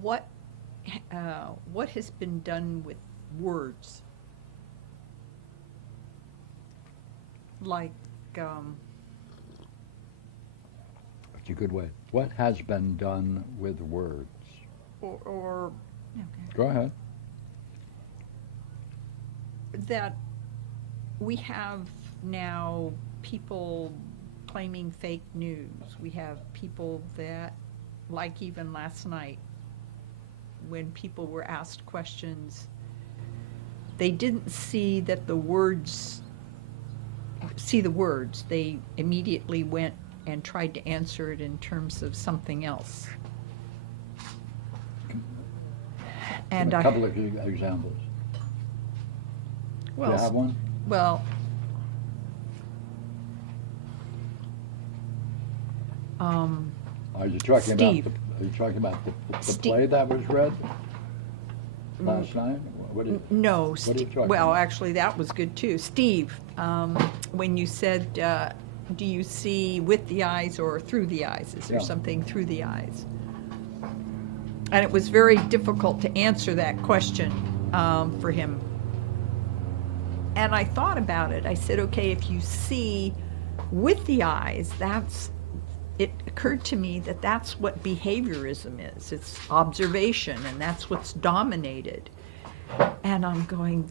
what has been done with words? Like, It's a good way. What has been done with words? or Go ahead. that we have now people claiming fake news. We have people that, like even last night, when people were asked questions, they didn't see that the words, They immediately went and tried to answer it in terms of something else. And A couple of examples. Do you have one? Well, Are you talking Steve. about the Steve. play that was read last night? What are you, no, what are you talking well, about? actually, that was good too. Steve, when you said, do you see with the eyes or through the eyes? Is there Yeah. something through the eyes? And it was very difficult to answer that question for him. And I thought about it. I said, okay, if you see with the eyes, it occurred to me that that's what behaviorism is. It's observation, and that's what's dominated. And I'm going,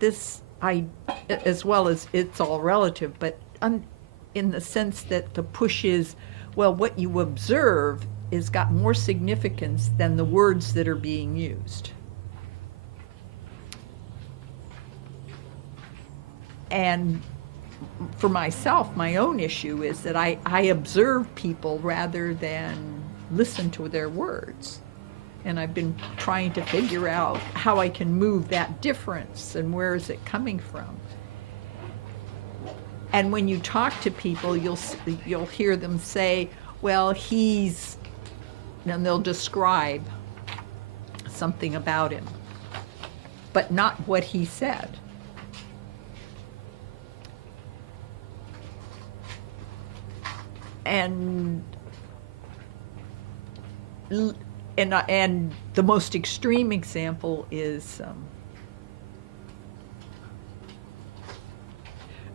as well as it's all relative, but in the sense that the push is, well, what you observe is got more significance than the words that are being used. And for myself, my own issue is that I observe people rather than listen to their words. And I've been trying to figure out how I can move that difference and where is it coming from. And when you talk to people, you'll hear them say, well, and they'll describe something about him, but not what he said. And the most extreme example is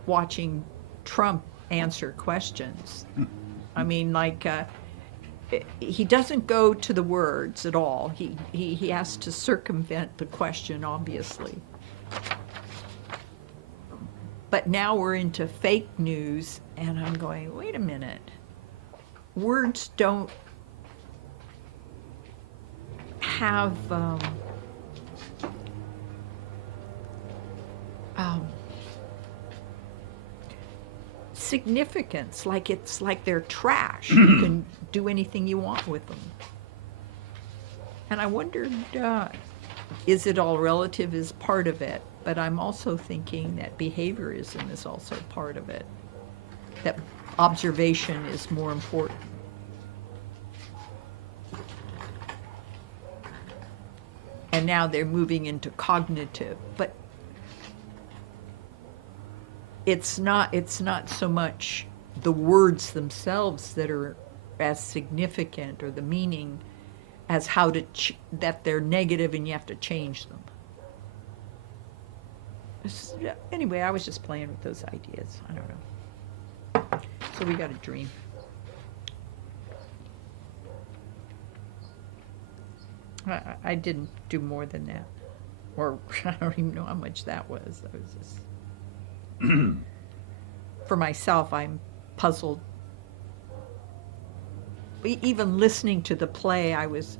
watching Trump answer questions. I mean, like, he doesn't go to the words at all. He has to circumvent the question, obviously. But now we're into fake news, and I'm going, wait a minute. Words don't have significance. Like, it's like they're trash. You can do anything you want with them. And I wondered, is it all relative is part of it, but I'm also thinking that behaviorism is also part of it, that observation is more important. And now they're moving into cognitive, but it's not so much the words themselves that are as significant, or the meaning, as how that they're negative and you have to change them. Anyway, I was just playing with those ideas. I don't know. So we got a dream. I didn't do more than that. Or I don't even know how much that was. I was just... For myself, I'm puzzled. Even listening to the play, I was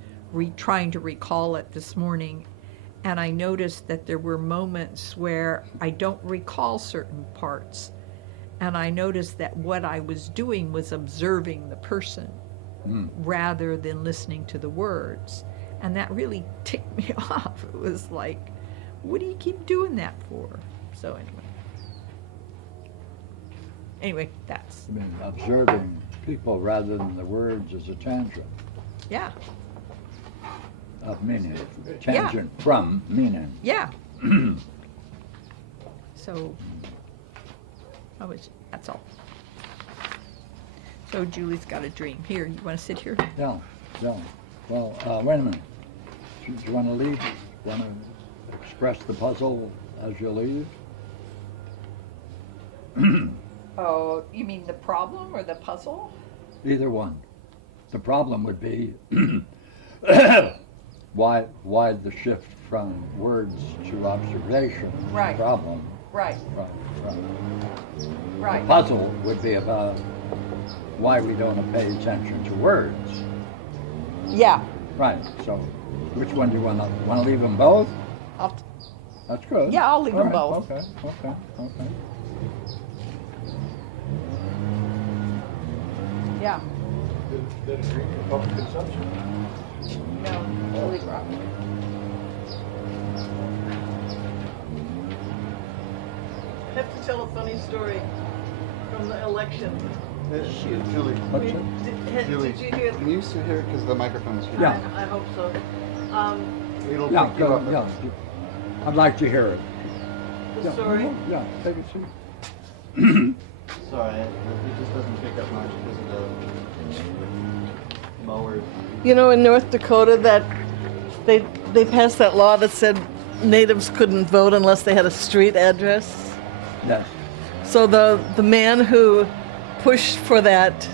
trying to recall it this morning, and I noticed that there were moments where I don't recall certain parts. And I noticed that what I was doing was observing the person rather than listening to the words. And that really ticked me off. It was like, what do you keep doing that for? So anyway, that's... I mean, observing people rather than the words is a tangent Yeah, of meaning. Tangent from meaning. yeah. So, that's all. So Julie's got a dream. Here, you want to sit here? Yeah, yeah. Well, wait a minute. Do you want to leave? Want to express the puzzle as you leave? Oh, you mean the problem or the puzzle? Either one. The problem would be why the shift from words to observation? Right. Problem. Right, Right, right. right. The puzzle would be about why we don't pay attention to words. Yeah. Right. So, which one do you want to leave them both? I'll, That's good. Yeah, I'll leave All them right, both. Okay. yeah. Did agree to public consumption? No, Julie Rock. I have to tell a funny story from the election. Shoot. Julie, What's it? Julie, Did you hear? can you sit here because the microphone is here? Yeah. I hope so. It'll Yeah, pick you go, up. yeah. I'd like to hear it. The story. Yeah, take a seat. Sorry, it just doesn't pick up much because of the mowers. You know, in North Dakota, that they passed that law that said natives couldn't vote unless they had a street address. Yes. So the man who pushed for that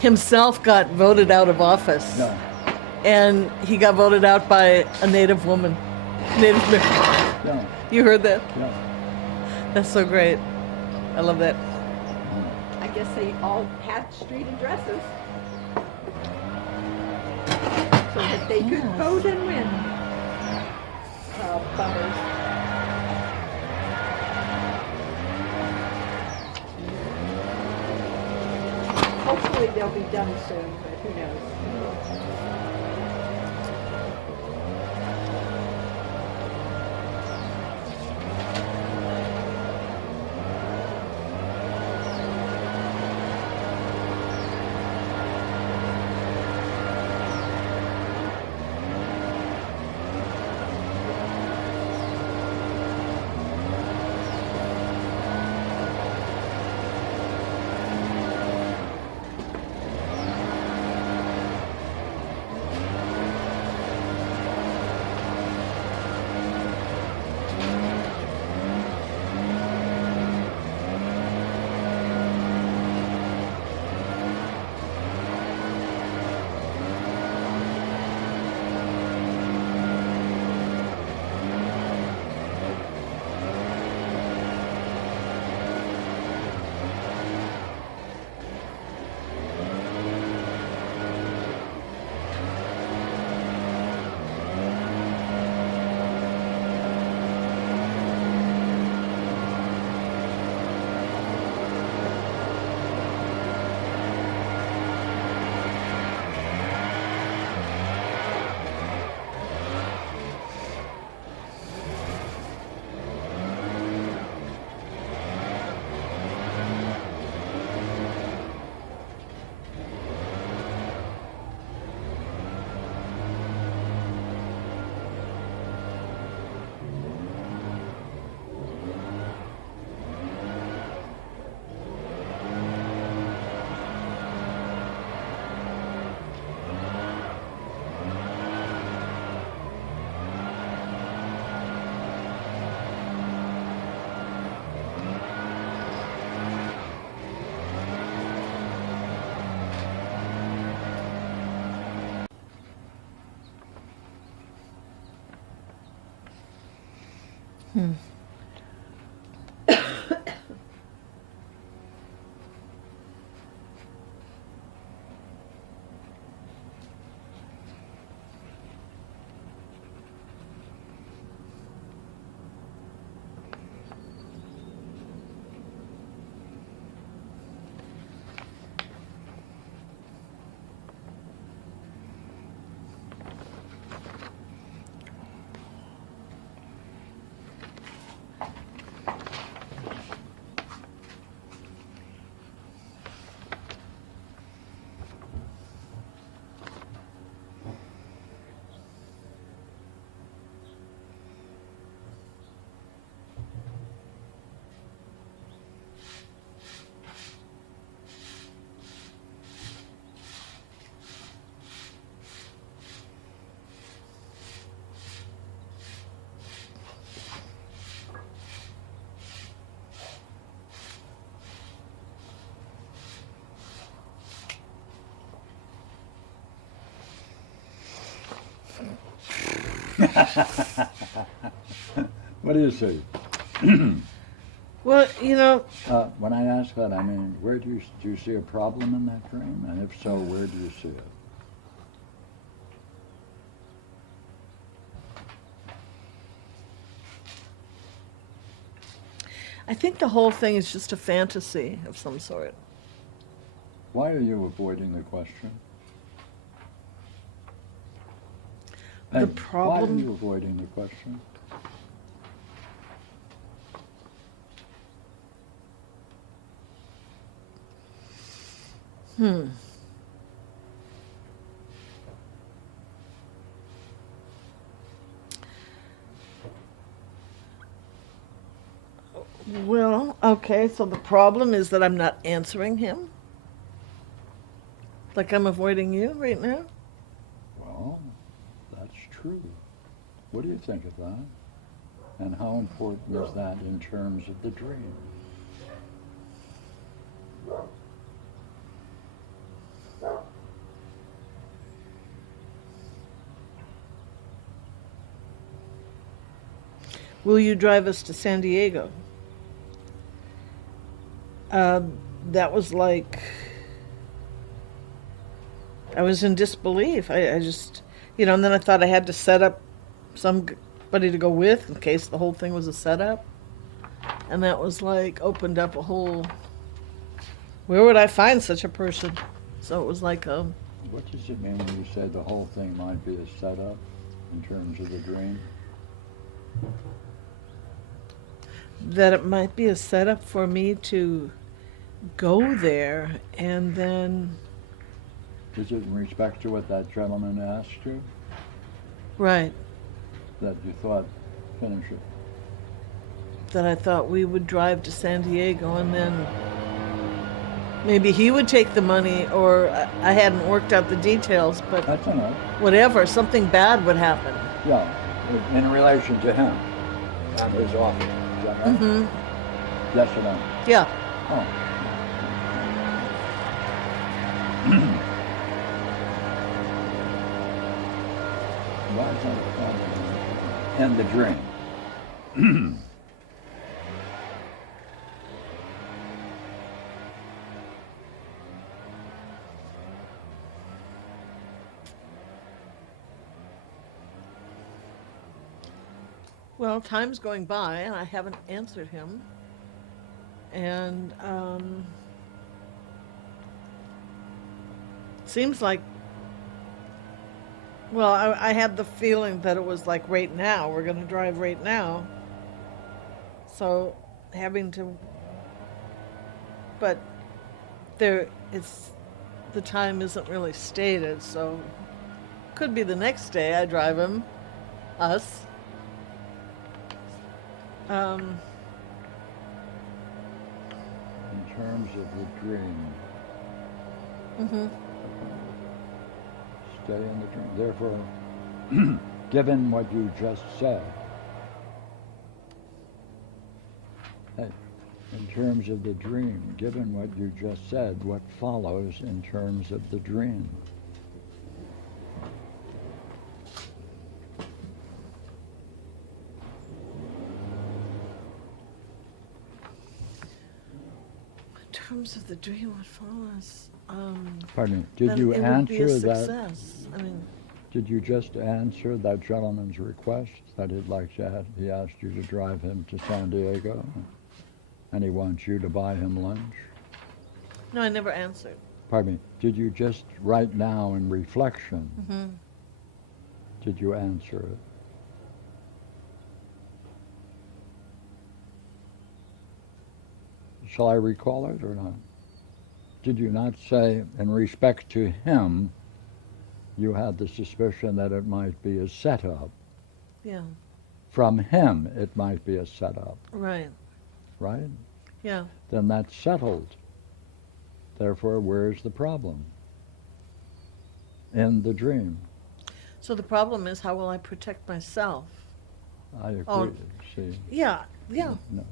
himself got voted out of office. No. And he got voted out by a native woman. Native American. Yeah. You heard that? Yeah. That's so great. I love that. I guess they all had street addresses so that they could vote and win. Bummers. Hopefully they'll be done soon, but who knows? What do you see? Well, you know, When I ask that, I mean, where do you see a problem in that dream? And if so, where do you see it? I think the whole thing is just a fantasy of some sort. Why are you avoiding the question? The Hey, problem- Why are you avoiding the question? Well, okay, so the problem is that I'm not answering him? Like I'm avoiding you right now? Well, that's true. What do you think of that? And how important is that in terms of the dream? Will you drive us to San Diego? That was like, I was in disbelief. I just, you know, and then I thought I had to set up somebody to go with in case the whole thing was a setup. And that was like, opened up a whole, where would I find such a person? So it was like, What does it mean when you say the whole thing might be a setup in terms of the dream? that it might be a setup for me to go there and then, Is it in respect to what that gentleman asked you right, that you thought, finish it? that I thought we would drive to San Diego and then maybe he would take the money, or I hadn't worked out the details, but That's enough. whatever, something bad would happen. Yeah, in relation to him and his offer. Is that right? Mm-hmm. Yes or no? Yeah. Oh. Why is that a problem? And the dream. Well, time's going by and I haven't answered him. And seems like, well, I had the feeling that it was like right now, we're going to drive right now. So having to, but the time isn't really stated, so could be the next day I drive him, us. In terms of the dream, Mm-hmm. stay in the dream. Therefore, given what you just said, hey, in terms of the dream, given what you just said, what follows in terms of the dream? In terms of the dream, what follows? Pardon me, did then you it would be a answer that? success. I mean, Did you just answer that gentleman's request that he'd like to have, he asked you to drive him to San Diego? And he wants you to buy him lunch? no, I never answered. Pardon me, did you just right now in reflection, Mm-hmm. did you answer it? Shall I recall it or not? Did you not say, in respect to him, you had the suspicion that it might be a setup? Yeah, From him, it might be a setup, right. right? Yeah. Then that's settled. Therefore, where's the problem? In the dream. So the problem is, how will I protect myself? I agree. Oh. See, Yeah, yeah. no,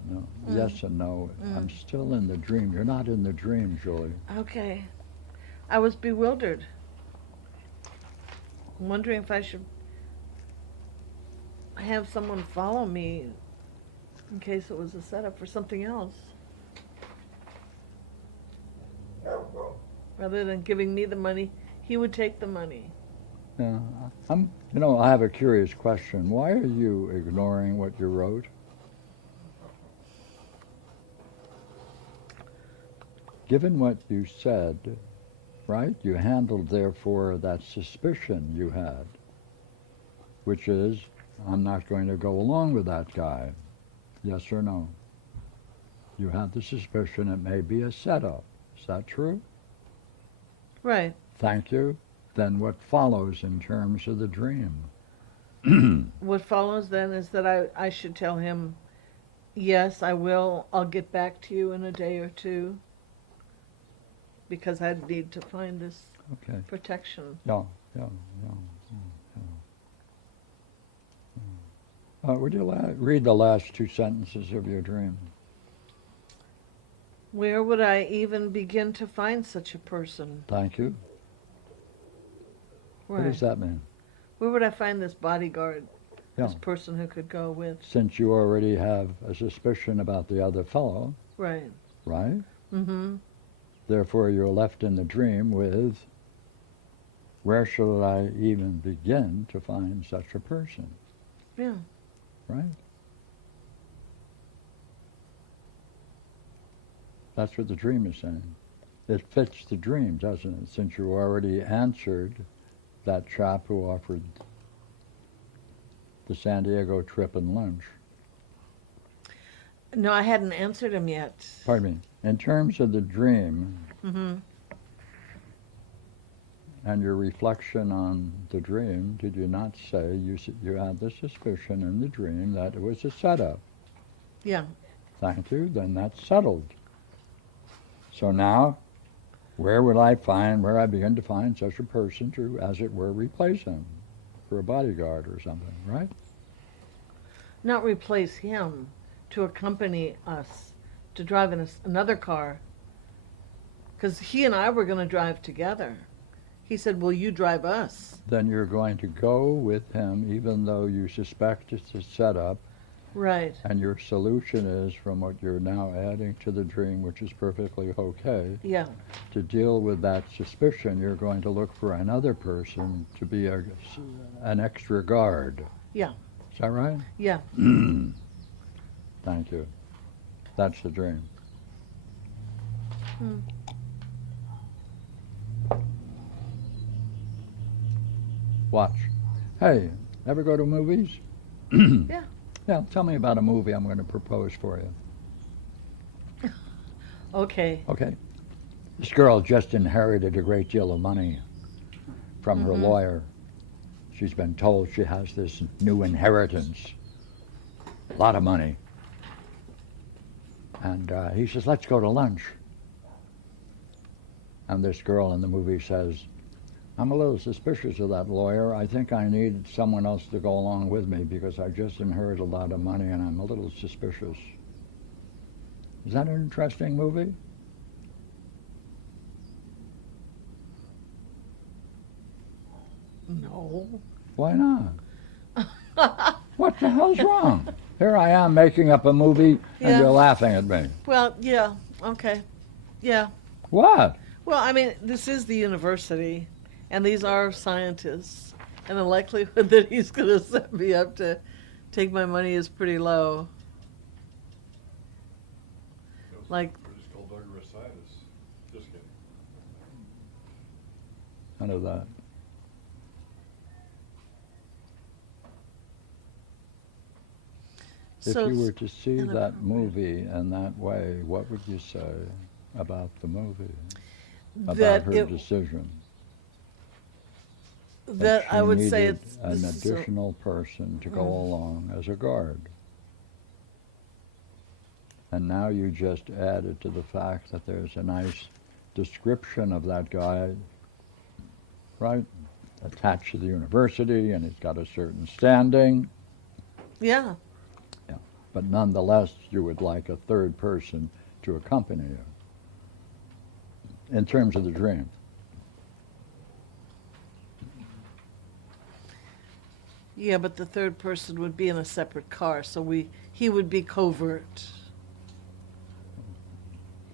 Mm. yes and no. I'm still in the dream. You're not in the dream, Julie. Okay. I was bewildered. I'm wondering if I should have someone follow me in case it was a setup for something else. Rather than giving me the money, he would take the money. Yeah, I have a curious question. Why are you ignoring what you wrote? Given what you said, right, you handled, therefore, that suspicion you had, which is, I'm not going to go along with that guy. Yes or no? You had the suspicion it may be a setup. Is that true? Right. Thank you. Then what follows in terms of the dream? What follows then is that I should tell him, yes, I will. I'll get back to you in a day or two. Because I need to find this Okay. protection. Yeah. Would you read the last two sentences of your dream? Where would I even begin to find such a person? Thank you. Right. What does that mean? Where would I find this bodyguard? Yeah. This person who could go with? Since you already have a suspicion about the other fellow, Right. right? Mm-hmm. Therefore, you're left in the dream with, where should I even begin to find such a person? Yeah. Right? That's what the dream is saying. It fits the dream, doesn't it? Since you already answered that chap who offered the San Diego trip and lunch. No, I hadn't answered him yet. Pardon me. In terms of the dream Mm-hmm. and your reflection on the dream, did you not say you had the suspicion in the dream that it was a setup? Yeah. Thank you. Then that's settled. So now, where I begin to find such a person to, as it were, replace him for a bodyguard or something, right? Not replace him, to accompany us, to drive in another car. Because he and I were going to drive together. He said, will you drive us? Then you're going to go with him even though you suspect it's a setup. Right. And your solution is, from what you're now adding to the dream, which is perfectly okay, Yeah. to deal with that suspicion, you're going to look for another person to be an extra guard. Yeah. Is that right? Yeah. Thank you. That's the dream. Hmm. Watch. Hey, ever go to movies? Yeah. Yeah, tell me about a movie I'm going to propose for you. Okay. Okay. This girl just inherited a great deal of money from her lawyer. She's been told she has this new inheritance, a lot of money. And he says, let's go to lunch. And this girl in the movie says, I'm a little suspicious of that lawyer. I think I need someone else to go along with me because I just inherited a lot of money and I'm a little suspicious. Is that an interesting movie? No. Why not? What the hell's wrong? Here I am making up a movie and Yeah. you're laughing at me. Well, yeah. Okay. Yeah. What? Well, I mean, this is the university, and these are scientists, and the likelihood that he's going to set me up to take my money is pretty low. Like, British Culdegressitis. Just kidding. None of that. If so you were to see that inappropriate. movie in that way, what would you say about the movie? About that her it, decision? that I she would say needed it's an this is a- additional person to go along as a guard. And now you just added to the fact that there's a nice description of that guy, right? Attached to the university, and he's got a certain standing. yeah. But nonetheless, you would like a third person to accompany you in terms of the dream. Yeah, but the third person would be in a separate car, so he would be covert.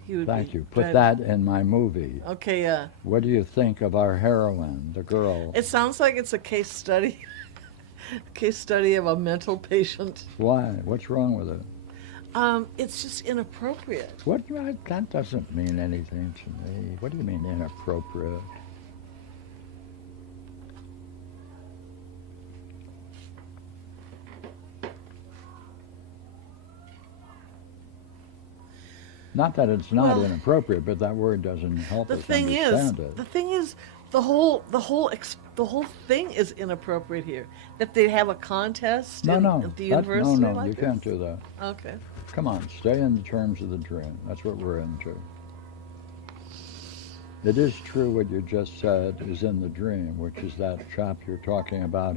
He would Thank be you. Put driving. that in my movie. Okay, yeah. What do you think of our heroine, the girl? It sounds like it's a case study. Case study of a mental patient. Why? What's wrong with it? It's just inappropriate. What? That doesn't mean anything to me. What do you mean inappropriate? Not that it's not Well, inappropriate, but that word doesn't help The us thing is, understand it. the thing is, the whole thing is inappropriate here. That they have a contest No, at no, the no, university like you this? can't do that. Okay. Come on, stay in the terms of the dream. That's what we're into. It is true what you just said is in the dream, which is that chap you're talking about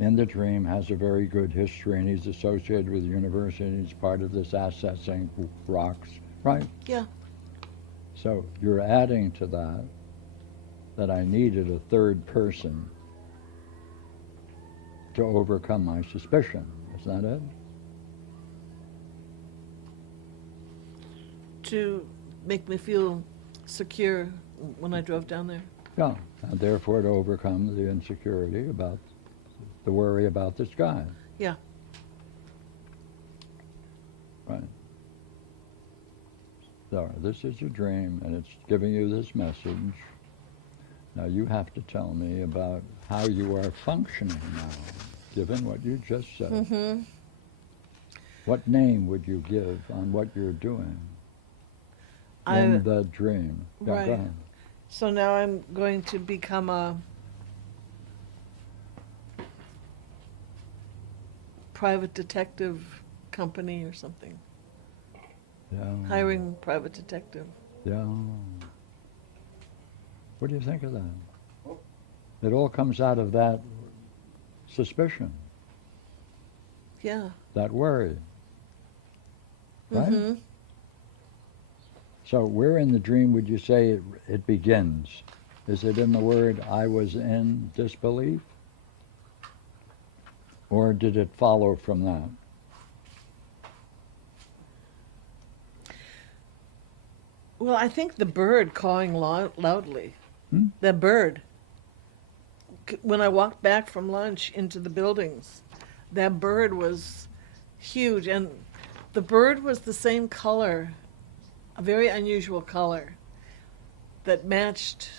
in the dream has a very good history, and he's associated with the university, and he's part of this assessing rocks, right? Yeah. So you're adding to that I needed a third person to overcome my suspicion. Is that it? To make me feel secure when I drove down there. Yeah, and therefore to overcome the insecurity about the worry about this guy. Yeah. Right. So this is a dream, and it's giving you this message. Now you have to tell me about how you are functioning now, given what you just said. Mm-hmm. What name would you give on what you're doing in the dream? Yeah, go Right. ahead. So now I'm going to become a private detective company or something. Yeah. Hiring private detective. Yeah. What do you think of that? It all comes out of that suspicion, Yeah. that worry. Right? Mm-hmm. So where in the dream would you say it begins? Is it in the word, I was in disbelief? Or did it follow from that? Well, I think the bird cawing loudly. Hmm? The bird. When I walked back from lunch into the buildings, that bird was huge. And the bird was the same color, a very unusual color, that matched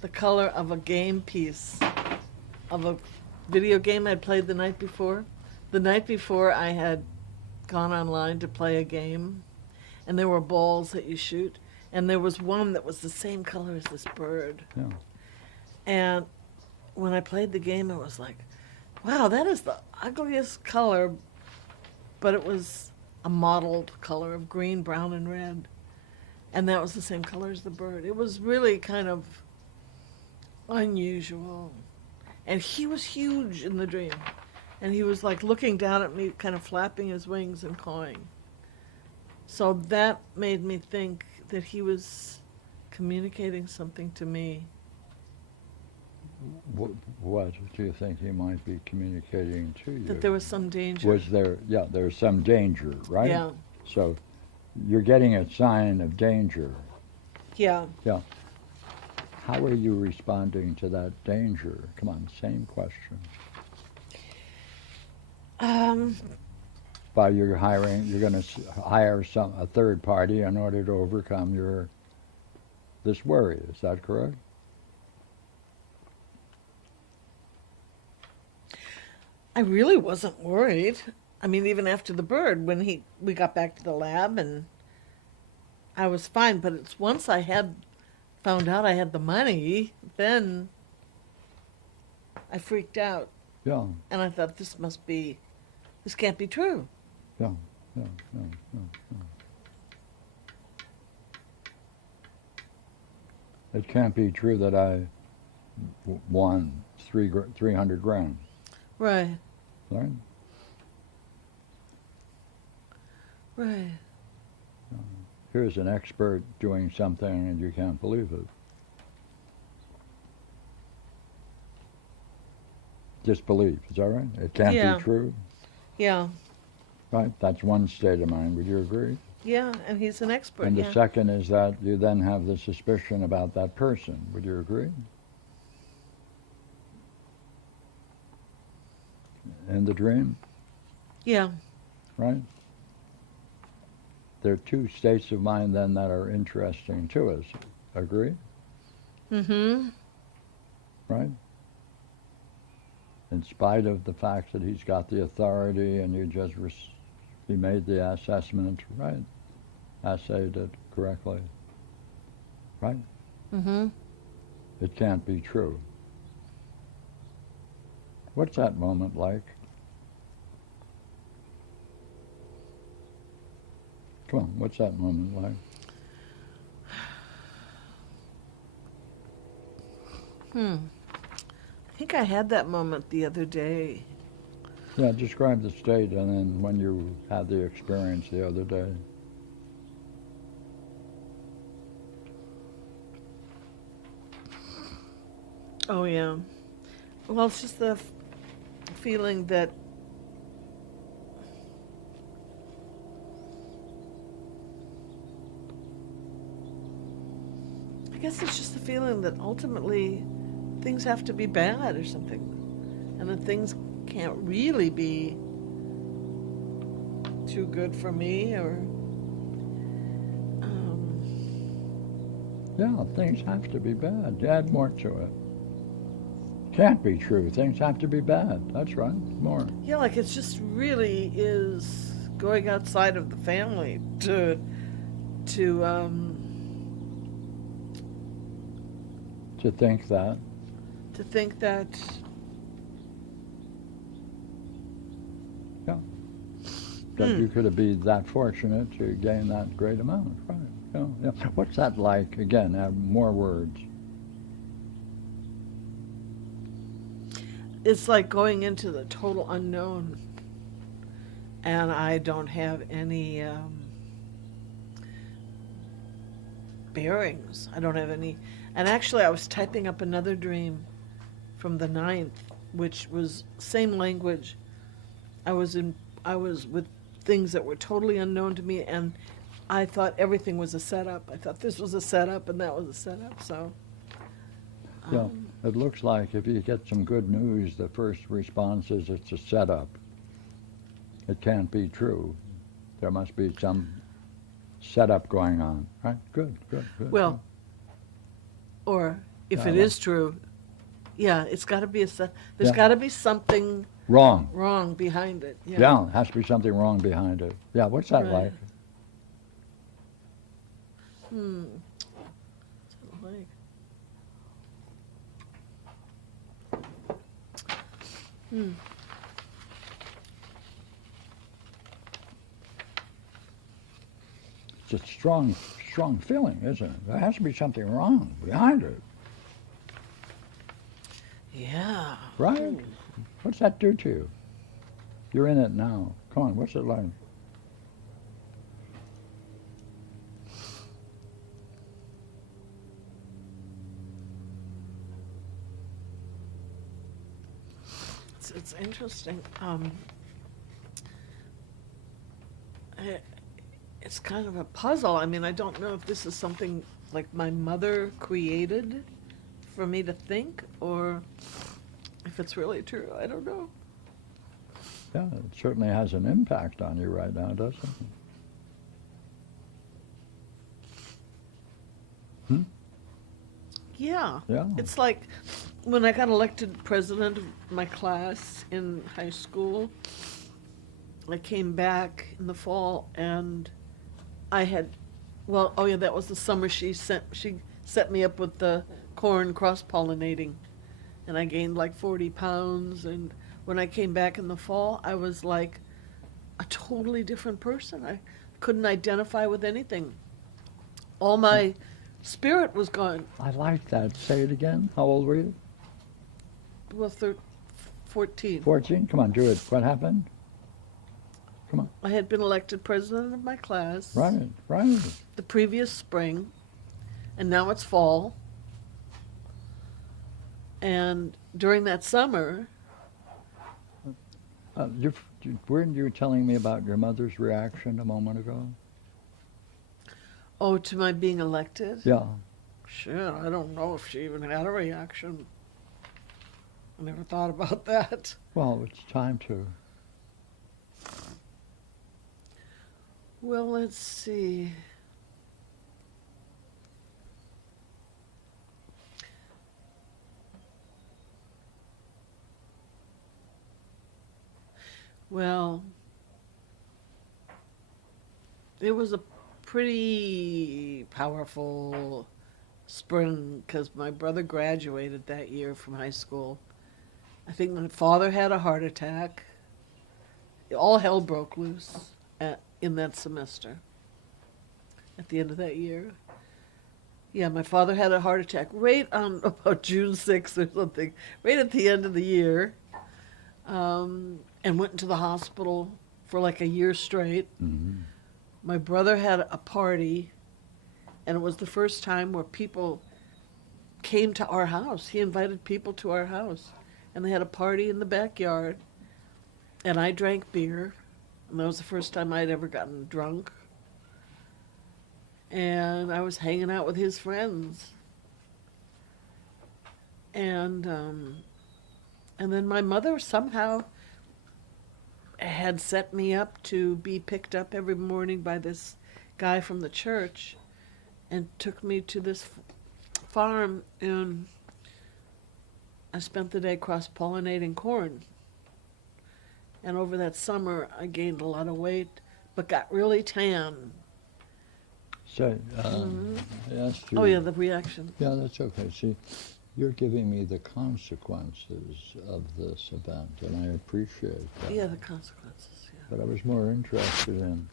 the color of a game piece of a video game I'd played the night before. The night before, I had gone online to play a game, and there were balls that you shoot, and there was one that was the same color as this bird. Yeah. And when I played the game, it was like, wow, that is the ugliest color, but it was a mottled color of green, brown, and red. And that was the same color as the bird. It was really kind of unusual. And he was huge in the dream. And he was like looking down at me, kind of flapping his wings and cawing. So that made me think that he was communicating something to me. What do you think he might be communicating to you? That there was some danger. Was there, yeah, there's some danger, right? Yeah. So you're getting a sign of danger. Yeah. Yeah. How are you responding to that danger? Come on, same question. By you're going to hire a third party in order to overcome this worry. Is that correct? I really wasn't worried. I mean, even after the bird, when we got back to the lab, and I was fine. But it's once I had found out I had the money, then I freaked out. Yeah. And I thought, this can't be true. Yeah. Yeah. Yeah. Yeah. Yeah. It can't be true that I won 300 grand, Right. right? Right. Here's an expert doing something and you can't believe it. disbelief. Is that right? It can't Yeah. be true, Yeah. right? That's one state of mind. Would you agree? Yeah, and he's an expert. And the Yeah. second is that you then have the suspicion about that person. Would you agree? In the dream, Yeah. right? There are two states of mind then that are interesting to us. Agree? Mm-hmm. Right? In spite of the fact that he's got the authority and he made the assessment, right? Assayed it correctly, right? Mm-hmm. It can't be true. What's that moment like? Come on, what's that moment like? I think I had that moment the other day. Yeah, describe the state and then when you had the experience the other day. Oh, yeah. Well, it's just the feeling that I guess it's just the feeling that ultimately things have to be bad or something, and that things can't really be too good for me, or Yeah, things have to be bad. Add more to it. Can't be true. Things have to be bad. That's right. More. yeah, like it's just really is going outside of the family to To think that. to think that Yeah. That you could have been that fortunate to gain that great amount. Right. Yeah, yeah. What's that like? Again, add more words. it's like going into the total unknown, and I don't have any bearings. I don't have any. And actually, I was typing up another dream from the 9th, which was same language. I was with things that were totally unknown to me, and I thought everything was a setup. I thought this was a setup, and that was a setup. So. Yeah. It looks like if you get some good news, the first response is it's a setup. It can't be true. There must be some setup going on. Right? Good. Well, or if it is true, yeah, it's got to be there's Yeah. got to be something Wrong. wrong behind it. Yeah. Yeah, has to be something wrong behind it. Yeah, what's that Right. like? What's it like? It's a strong feeling, isn't it? There has to be something wrong behind it, Yeah. right? What's that do to you? You're in it now. Come on, what's it like? It's interesting. It's kind of a puzzle. I mean, I don't know if this is something like my mother created for me to think, or if it's really true. I don't know. Yeah, it certainly has an impact on you right now, doesn't it? Yeah. Yeah. It's like when I got elected president of my class in high school, I came back in the fall and I had, well, oh yeah, that was the summer she set me up with the corn cross-pollinating, and I gained like 40 pounds, and when I came back in the fall, I was like a totally different person. I couldn't identify with anything. All my spirit was gone. I like that. Say it again. How old were you? Well, 14. 14? Come on, do it. What happened? Come on. I had been elected president of my class Right. the previous spring, and now it's fall. And during that summer, Weren't you telling me about your mother's reaction a moment ago? Oh, to my being elected? Yeah. Shit, I don't know if she even had a reaction. I never thought about that. Well, it's time to. Well, let's see. Well, it was a pretty powerful spring because my brother graduated that year from high school. I think my father had a heart attack. All hell broke loose in that semester at the end of that year. Yeah, my father had a heart attack right on about June 6th or something, right at the end of the year, and went into the hospital for like a year straight. Mm-hmm. My brother had a party, and it was the first time where people came to our house. He invited people to our house, and they had a party in the backyard, and I drank beer, and that was the first time I'd ever gotten drunk. And I was hanging out with his friends. And then my mother somehow had set me up to be picked up every morning by this guy from the church and took me to this farm, and I spent the day cross-pollinating corn. And over that summer, I gained a lot of weight, but got really tan. So, I asked you. Oh, yeah, the reaction. Yeah, that's okay. See, you're giving me the consequences of this event, and I appreciate that. Yeah, the consequences, yeah. But I was more interested in,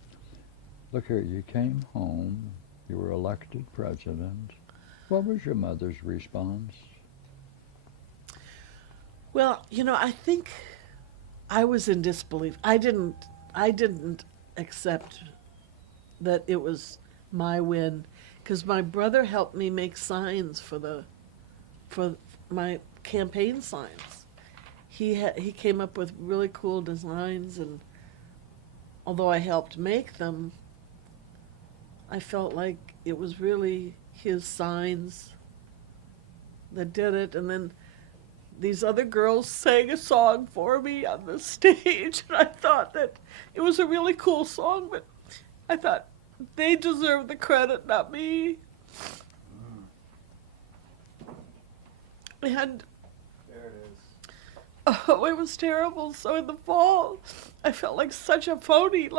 look here, you came home, you were elected president. What was your mother's response? Well, I think I was in disbelief. I didn't accept that it was my win, because my brother helped me make signs for my campaign signs. He came up with really cool designs, and although I helped make them, I felt like it was really his signs that did it. And then these other girls sang a song for me on the stage, and I thought that it was a really cool song, but I thought they deserve the credit, not me. And There it is. oh, it was terrible. So in the fall, I felt like such a phony,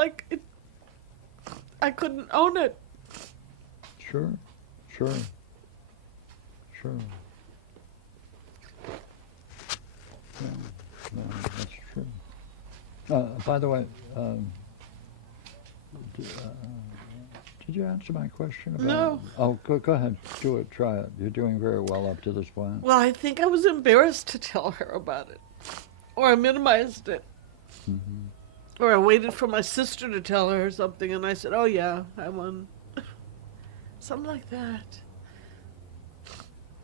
I couldn't own it. Sure. Yeah, no, that's true. By the way, did you answer my question about? No. Oh, go ahead. Do it. Try it. You're doing very well up to this point. Well, I think I was embarrassed to tell her about it, or I minimized it. Mm-hmm. Or I waited for my sister to tell her something, and I said, oh yeah, I won. Something like that.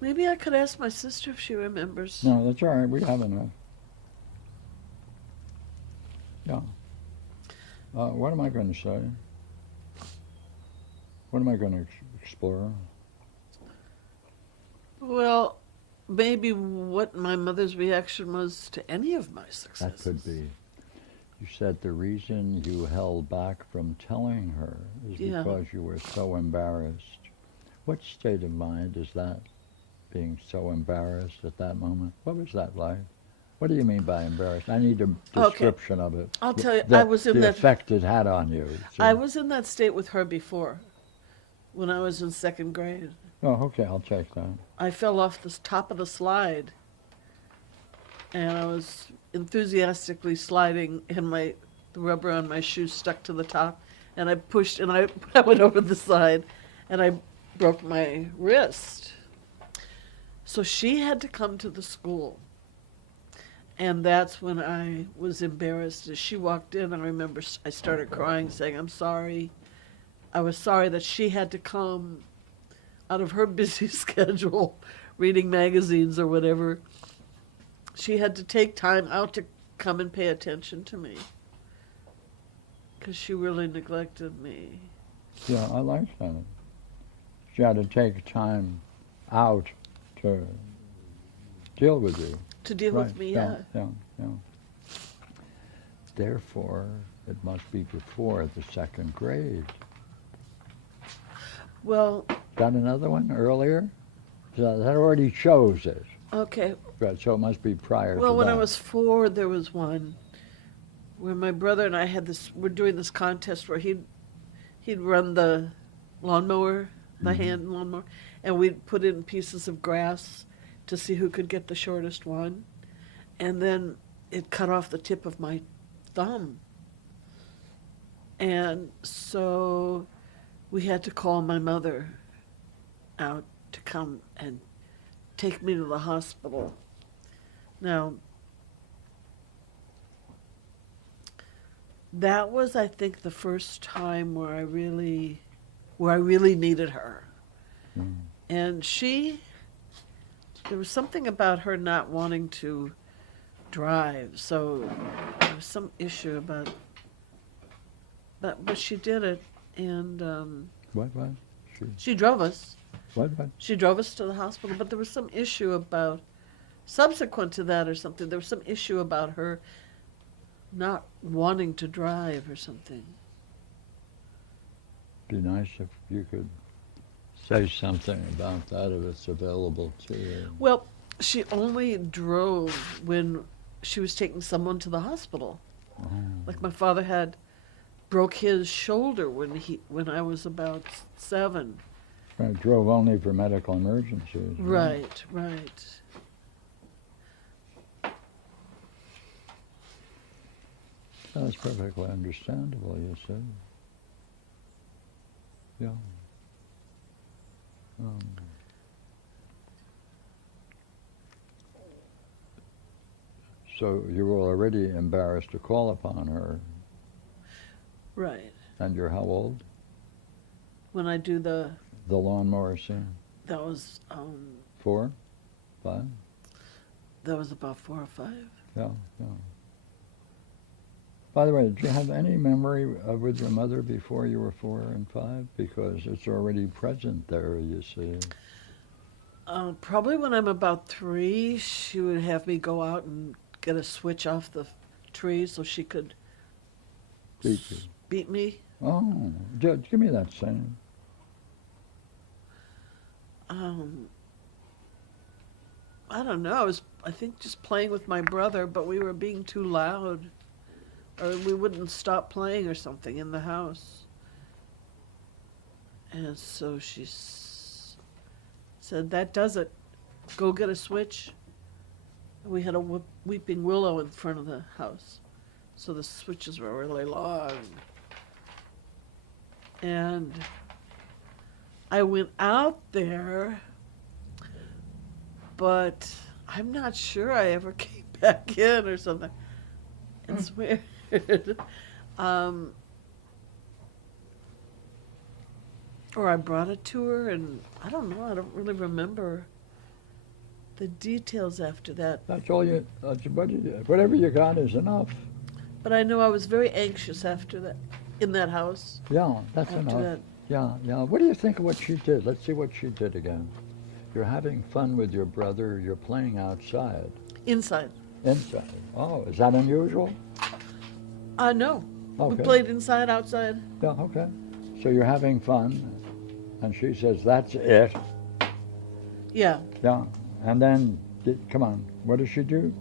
Maybe I could ask my sister if she remembers. No, that's all right. We have enough. Yeah. What am I going to say? What am I going to explore? Well, maybe what my mother's reaction was to any of my successes. That could be. You said the reason you held back from telling her is because you were so embarrassed. What state of mind is that, being so embarrassed at that moment? What was that like? What do you mean by embarrassed? I need a description of it. I'll tell you, I was in the that... effect it had on you. So. I was in that state with her before, when I was in second grade. Oh, okay, I'll take that. I fell off the top of the slide, and I was enthusiastically sliding, and the rubber on my shoe stuck to the top, and I pushed, and I went over the side, and I broke my wrist. So she had to come to the school, and that's when I was embarrassed. As she walked in, I remember I started crying, saying, I'm sorry. I was sorry that she had to come out of her busy schedule, reading magazines or whatever. She had to take time out to come and pay attention to me. Because she really neglected me. Yeah, I like that. She had to take time out to deal with you. To deal with me, yeah. Yeah. Therefore, it must be before the second grade. Well, Got another one earlier? So that already shows it. okay. Right, so it must be prior to Well, when I that. was 4, there was one where my brother and I had this. We're doing this contest where he'd run the lawnmower, the hand lawnmower, and we'd put in pieces of grass to see who could get the shortest one, and then it cut off the tip of my thumb, and so we had to call my mother out to come and take me to the hospital. Now, that was, I think, the first time where I really needed her. Mm. And there was something about her not wanting to drive, so there was some issue about, but she did it, and What? she drove us. What? She drove us to the hospital, but there was some issue about, subsequent to that or something, there was some issue about her not wanting to drive or something. Be nice if you could say something about that if it's available to you. Well, she only drove when she was taking someone to the hospital. Oh. Like my father broke his shoulder when I was about 7. I drove only for medical emergencies. Right. That's perfectly understandable, you see. Yeah. So you were already embarrassed to call upon her. Right. And you're how old? When I do The lawnmower scene? that was 4? 5? that was about 4 or 5. Yeah. By the way, did you have any memory with your mother before you were 4 and 5? Because it's already present there, you see. Probably when I'm about 3, she would have me go out and get a switch off the tree so she could Beat you. beat me. Oh, give me that same. I don't know. I think just playing with my brother, but we were being too loud, or we wouldn't stop playing or something in the house. And so she said, "That does it. Go get a switch." We had a weeping willow in front of the house, so the switches were really long. And I went out there, but I'm not sure I ever came back in or something. It's weird. Or I brought it to her, and I don't know, I don't really remember the details after that. That's all whatever you got is enough. But I know I was very anxious after that, in that house. Yeah, that's After enough. that. Yeah. What do you think of what she did? Let's see what she did again. You're having fun with your brother. You're playing outside. Inside. Inside. Oh, is that unusual? No. Okay. We played inside, outside. Yeah, okay. So you're having fun, and she says, "That's it." Yeah. Yeah. And then, come on, what does she do?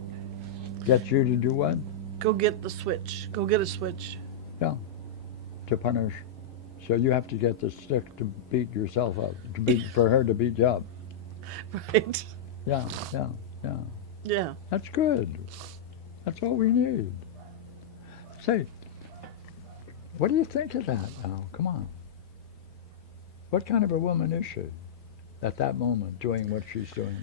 Get you to do what? Go get the switch. Go get a switch. Yeah. To punish. So you have to get the stick to beat yourself up, for her to beat you up. Right. Yeah. Yeah. That's good. That's all we need. Say, what do you think of that now? Come on. What kind of a woman is she at that moment doing what she's doing?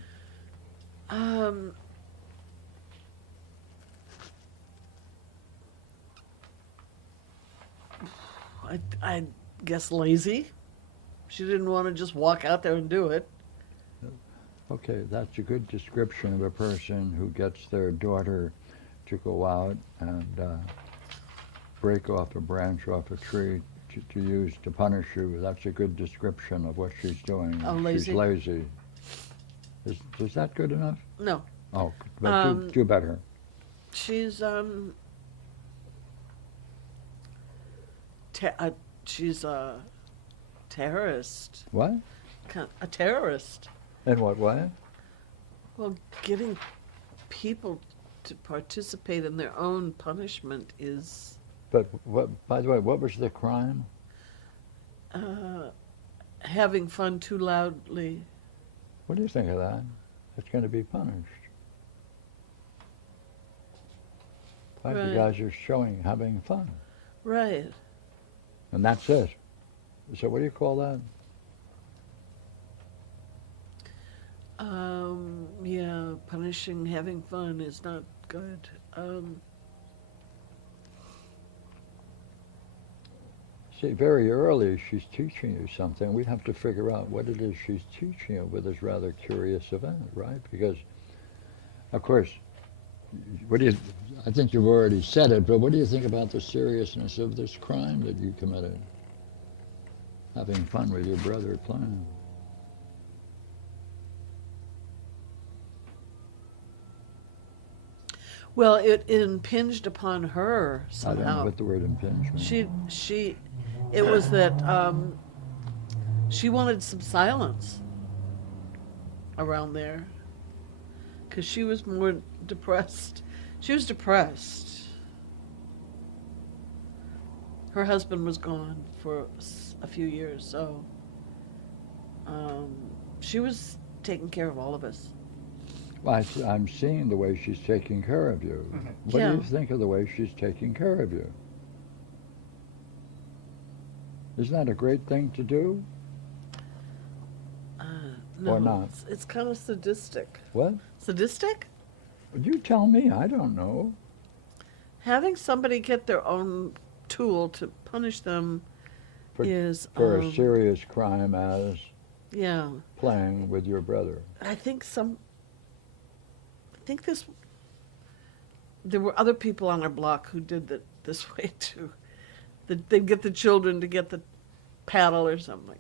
I guess lazy. She didn't want to just walk out there and do it. Okay, that's a good description of a person who gets their daughter to go out and break off a branch off a tree to use to punish you. That's a good description of what she's doing. Oh, She's lazy? lazy. Is that good enough? No, Oh, but do better. she's she's a terrorist. What? A terrorist. In what way? Well, getting people to participate in their own punishment is But what? By the way, what was the crime? having fun too loudly. What do you think of that? It's going to be punished. Right? Right. You guys are having fun, Right. and that's it. So what do you call that? Yeah, punishing having fun is not good. See, very early she's teaching you something. We have to figure out what it is she's teaching you with this rather curious event, right? Because, of course, I think you've already said it, but what do you think about the seriousness of this crime that you committed? Having fun with your brother playing. Well, it impinged upon her I somehow. don't know what the word impinge means. It was that she wanted some silence around there because she was more depressed. She was depressed. Her husband was gone for a few years, so she was taking care of all of us. Well, I'm seeing the way she's taking care of you. What do you Yeah. think of the way she's taking care of you? Isn't that a great thing to do? No, Or not? It's kind of sadistic. What? Sadistic? You tell me. I don't know. Having somebody get their own tool to punish them For is a serious crime as yeah. playing with your brother. I think there were other people on our block who did that this way too. They'd get the children to get the paddle or something.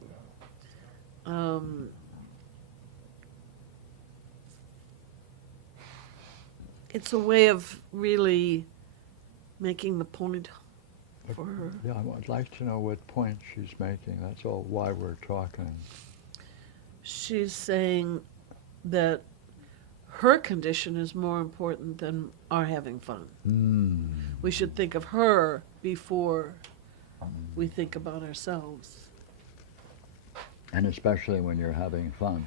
It's a way of really making the point for her. Yeah, I would like to know what point she's making. That's all why we're talking. She's saying that her condition is more important than our having fun. We should think of her before we think about ourselves. And especially when you're having fun.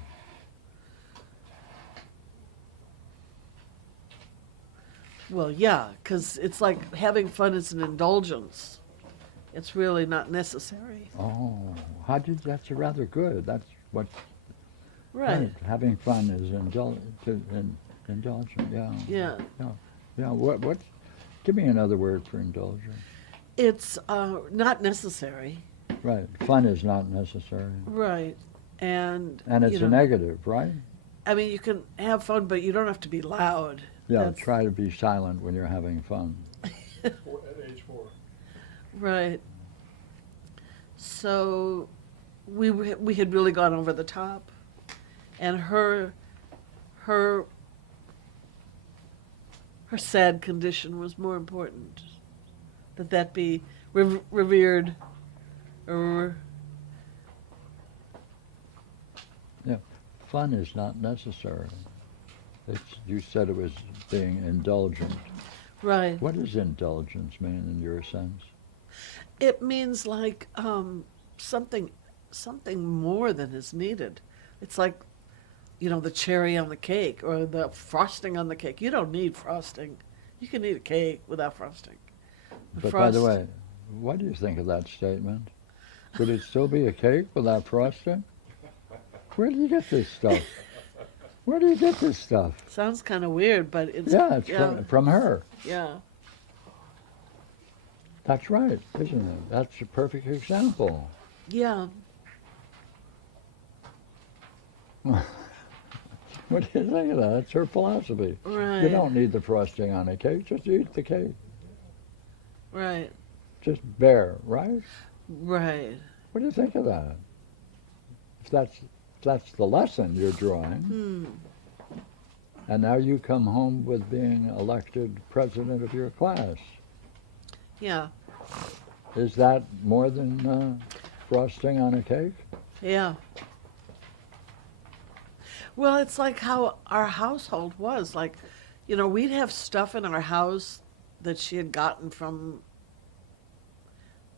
Well, yeah, because it's like having fun is an indulgence. It's really not necessary. Oh, that's rather good. That's what. Right. Having fun is indulgent. Yeah. Yeah. Yeah. What? Give me another word for indulgent. It's not necessary. Right. Fun is not necessary. Right. And it's a negative, right? I mean, you can have fun, but you don't have to be loud. Yeah. Try to be silent when you're having fun. At age 4. Right. So we had really gone over the top, and her sad condition was more important. That be revered, or Yeah. Fun is not necessary. You said it was being indulgent. right. What does indulgence mean in your sense? It means like something more than is needed. It's like, the cherry on the cake or the frosting on the cake. You don't need frosting. You can eat a cake without frosting. But by the way, what do you think of that statement? Would it still be a cake without frosting? Where do you get this stuff? Where do you get this stuff? Sounds kind of weird, but it's It's from her. Yeah. That's right, isn't it? That's a perfect example. Yeah. What do you think of that? That's her philosophy. Right. You don't need the frosting on a cake, just eat the cake. Right. Just bare, right? Right. What do you think of that? If that's the lesson you're drawing, Hmm. and now you come home with being elected president of your class. Yeah. Is that more than frosting on a cake? Yeah. Well, it's like how our household was. Like, you know, we'd have stuff in our house that she had gotten from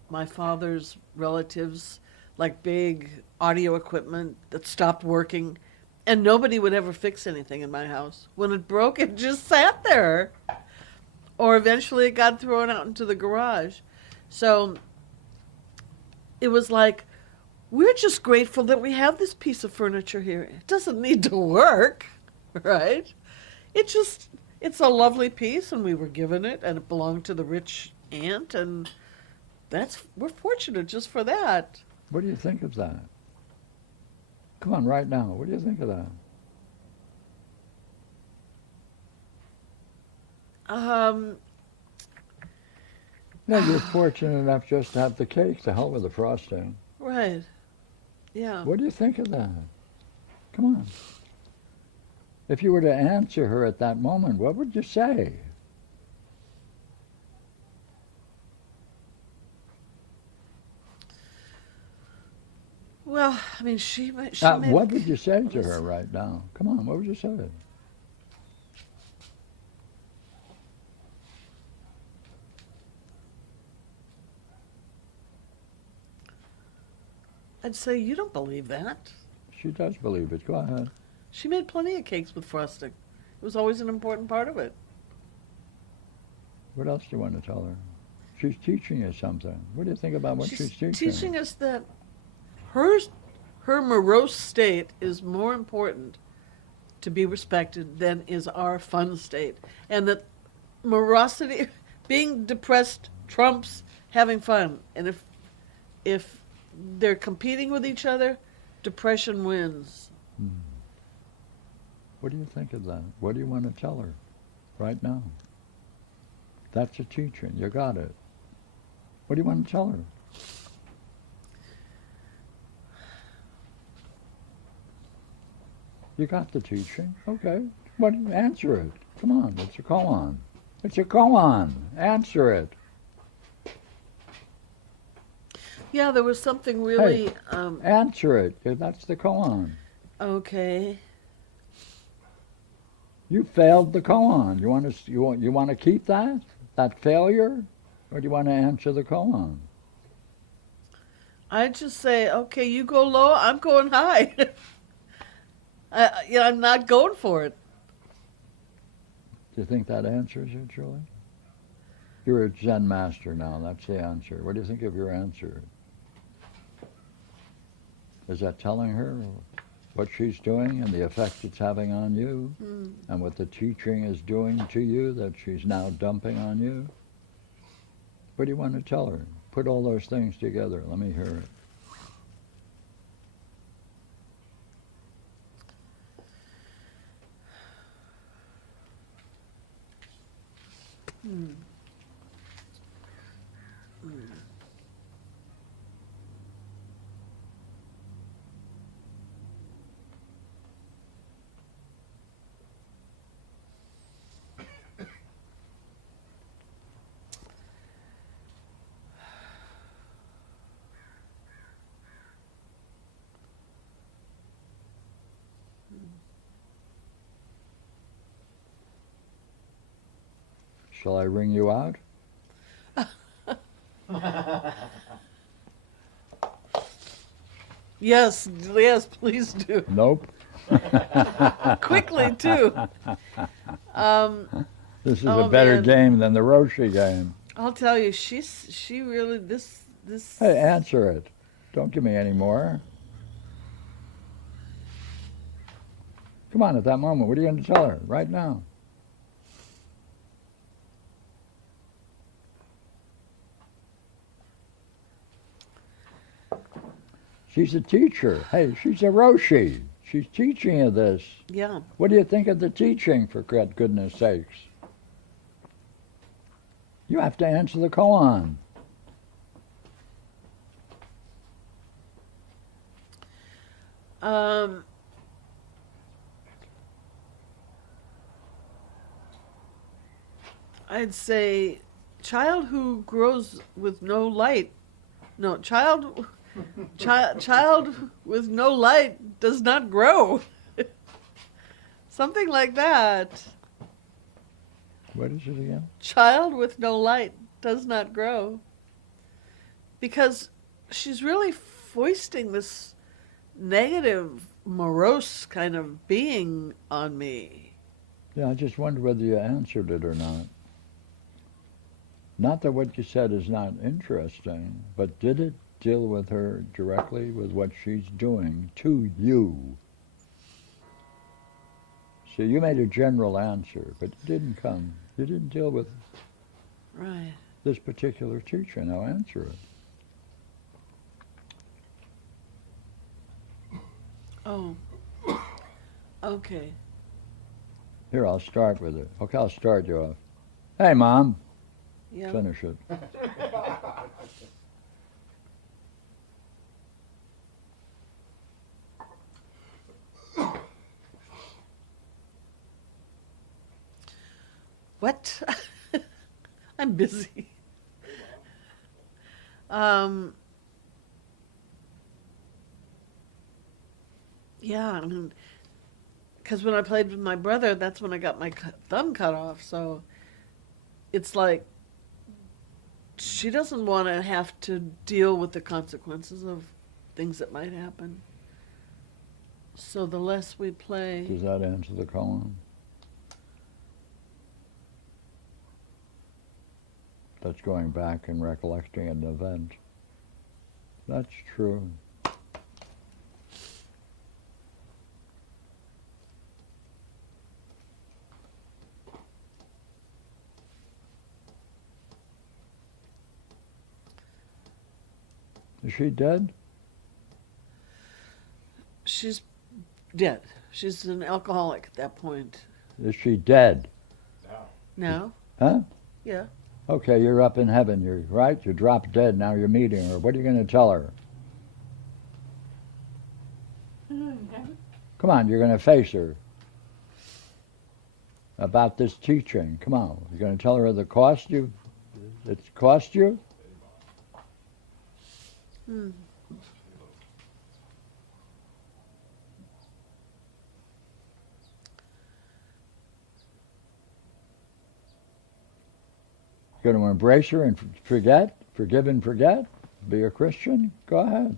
my father's relatives, like big audio equipment that stopped working, and nobody would ever fix anything in my house. When it broke, it just sat there. Or eventually it got thrown out into the garage. So it was like, we're just grateful that we have this piece of furniture here. It doesn't need to work, right? It's a lovely piece, and we were given it, and it belonged to the rich aunt, and we're fortunate just for that. What do you think of that? Come on, right now. What do you think of that? Yeah, you're fortunate enough just to have the cake. To hell with the frosting. Right. Yeah. What do you think of that? Come on. If you were to answer her at that moment, what would you say? Well, I mean, she made What would you say to her right now? Come on, what would you say? I'd say, you don't believe that. She does believe it. Go ahead. She made plenty of cakes with frosting. It was always an important part of it. What else do you want to tell her? She's teaching you something. What do you think about what she's teaching? Teaching us that her morose state is more important to be respected than is our fun state. And that morosity, being depressed, trumps having fun. And if they're competing with each other, depression wins. What do you think of that? What do you want to tell her right now? That's a teaching. You got it. What do you want to tell her? You got the teaching. Okay. What? Answer it. Come on. It's a koan. It's a koan. Answer it. Yeah, there was something really. Answer it. That's the koan. Okay. You failed the koan. You want to keep that failure, or do you want to answer the koan? I just say, okay, you go low, I'm going high. I'm not going for it. Do you think that answers it, Julie? You're a Zen master now. That's the answer. What do you think of your answer? Is that telling her what she's doing and the effect it's having on you, and what the teaching is doing to you that she's now dumping on you? What do you want to tell her? Put all those things together. Let me hear it. Shall I ring you out? Yes, please do. Nope. Quickly, too. This is Oh, a better man. game than the Roshi game. I'll tell you, she really, this. Hey, answer it. Don't give me any more. Come on, at that moment, what are you going to tell her right now? She's a teacher. Hey, she's a Roshi. She's teaching you this. Yeah. What do you think of the teaching, for goodness sakes? You have to answer the koan. I'd say child who grows with no light. No, child with no light does not grow. Something like that. What is it again? Child with no light does not grow. Because she's really foisting this negative, morose kind of being on me. Yeah, I just wonder whether you answered it or not. Not that what you said is not interesting, but did it deal with her directly with what she's doing to you? See, you made a general answer, but it didn't come. You didn't deal with Right. this particular teacher. Now answer it. Oh. Okay. Here, I'll start with it. Okay, I'll start you off. Hey, Mom. Yeah. Finish it. What? I'm busy. Yeah, I mean, because when I played with my brother, that's when I got my thumb cut off. So it's like she doesn't want to have to deal with the consequences of things that might happen. So the less we play. Does that answer the koan? That's going back and recollecting an event. That's true. Is she dead? She's dead. She's an alcoholic at that point. Is she dead? Now? Huh? Yeah. Okay, you're up in heaven. You're right. You dropped dead. Now you're meeting her. What are you going to tell her? Come on, you're going to face her about this teaching. Come on, you're going to tell her the cost you. It's cost you. Hmm. You're going to embrace her and forget, forgive and forget. Be a Christian. Go ahead.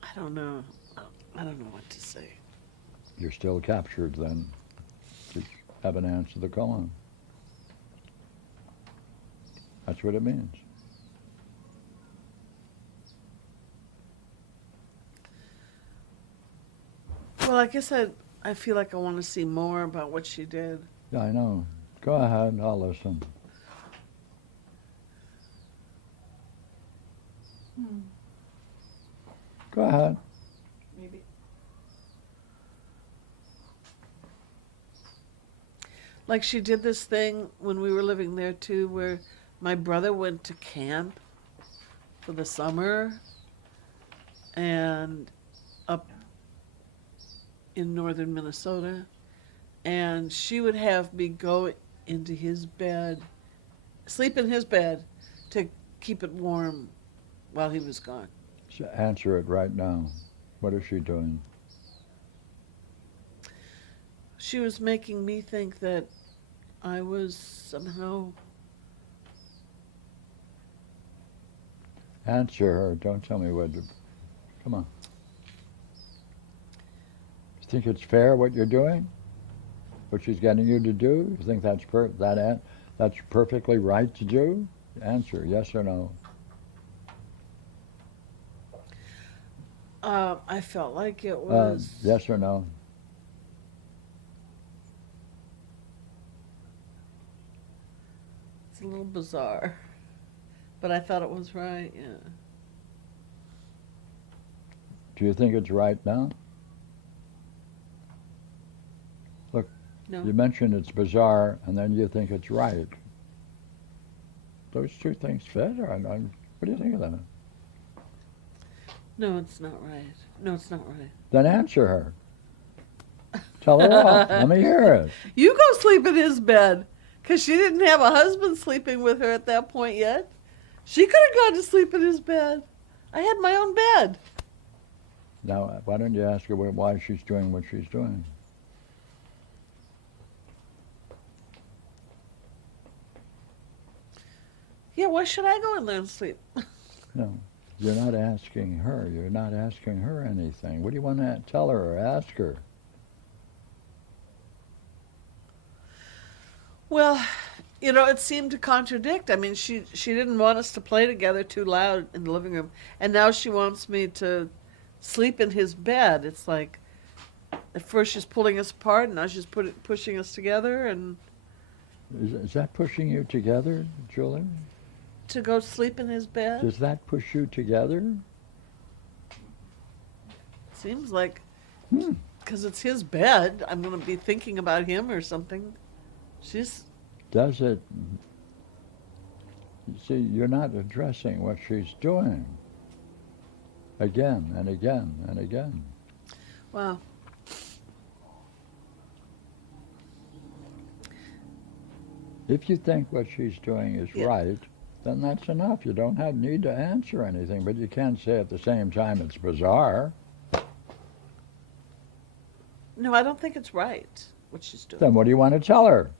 I don't know. I don't know what to say. You're still captured then. You haven't answered the koan. That's what it means. Well, I guess I feel like I want to see more about what she did. Yeah, I know. Go ahead. I'll listen. Go ahead. Maybe. Like she did this thing when we were living there too, where my brother went to camp for the summer and up in northern Minnesota, and she would have me go into his bed, sleep in his bed to keep it warm while he was gone. So answer it right now. What is she doing? She was making me think that I was somehow. Answer her. Don't tell me what to. Come on. You think it's fair what you're doing? what she's getting you to do? You think that's that's perfectly right to do? Answer, yes or no. I felt like it was. Yes or no. It's a little bizarre, but I thought it was right. Yeah. Do you think it's right now? No. You mentioned it's bizarre, and then you think it's right. Those two things fit? What do you think of that? No, it's not right. No, it's not right. Then answer her. Tell her off. Let me hear it. You go sleep in his bed, because she didn't have a husband sleeping with her at that point yet. She could have gone to sleep in his bed. I had my own bed. Now, why don't you ask her why she's doing what she's doing? Yeah, why should I go in there and sleep? No, you're not asking her. You're not asking her anything. What do you want to tell her or ask her? Well, it seemed to contradict. I mean, she didn't want us to play together too loud in the living room, and now she wants me to sleep in his bed. It's like, at first she's pulling us apart, and now she's pushing us together, and Is that pushing you together, Julie? to go sleep in his bed. Does that push you together? Seems like, because it's his bed, I'm going to be thinking about him or something. Does it? You see, you're not addressing what she's doing. Again and again and again. Wow. If you think what she's doing is Yeah. right, then that's enough. You don't need to answer anything, but you can't say at the same time it's bizarre. No, I don't think it's right, what she's doing. Then what do you want to tell her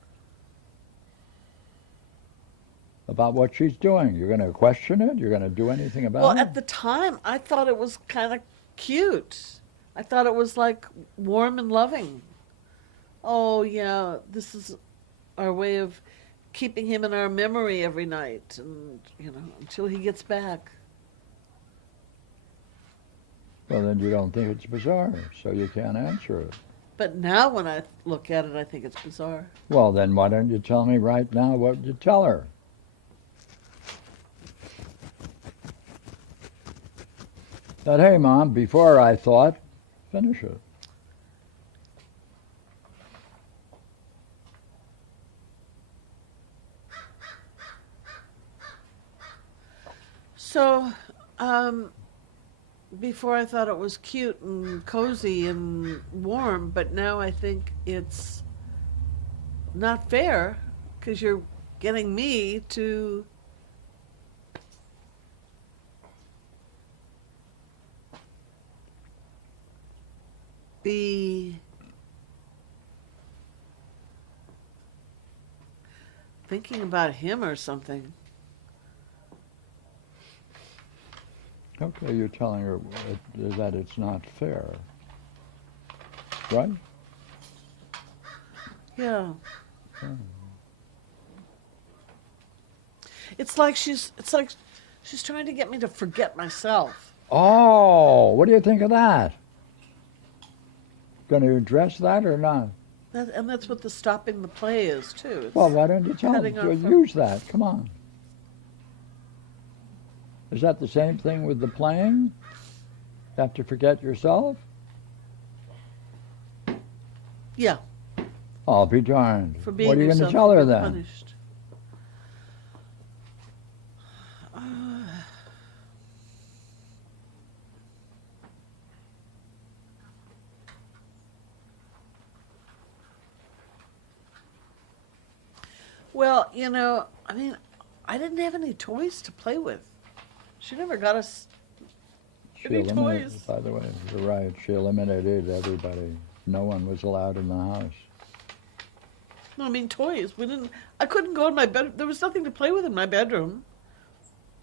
about what she's doing? You're going to question it? You're going to do anything about Well, it? at the time, I thought it was kind of cute. I thought it was like warm and loving. Oh, yeah, this is our way of keeping him in our memory every night, and, until he gets back. Well, then you don't think it's bizarre, so you can't answer it. But now when I look at it, I think it's bizarre. Well, then why don't you tell me right now what you tell her? That, hey, Mom, before I thought, finish it. So, before I thought it was cute and cozy and warm, but now I think it's not fair because you're getting me to be thinking about him or something. Okay, you're telling her that it's not fair, right? Yeah. It's like she's trying to get me to forget myself. Oh, what do you think of that? Going to address that or not? And that's what the stopping the play is too. It's Well, why don't you tell cutting them? off from- Use that. Come on. Is that the same thing with the playing? You have to forget yourself? Yeah, I'll be darned. for being What are you going to yourself, tell her you get then? punished. Well, I mean, I didn't have any toys to play with. She never got us She any eliminated, toys. by the way, you're right. She eliminated everybody. No one was allowed in the house. No, I mean toys. I couldn't go in my bed. There was nothing to play with in my bedroom.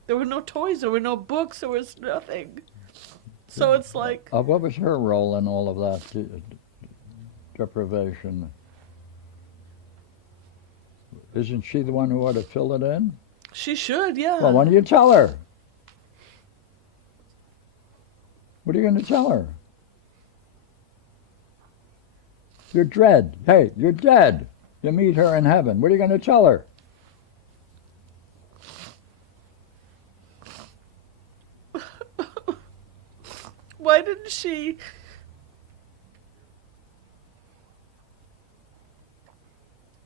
There were no toys. There were no books. There was nothing. So it's like, What was her role in all of that deprivation? Isn't she the one who ought to fill it in? She should, yeah. Well, why don't you tell her? What are you going to tell her? You're dead. Hey, you're dead. You meet her in heaven. What are you going to tell her? Why didn't she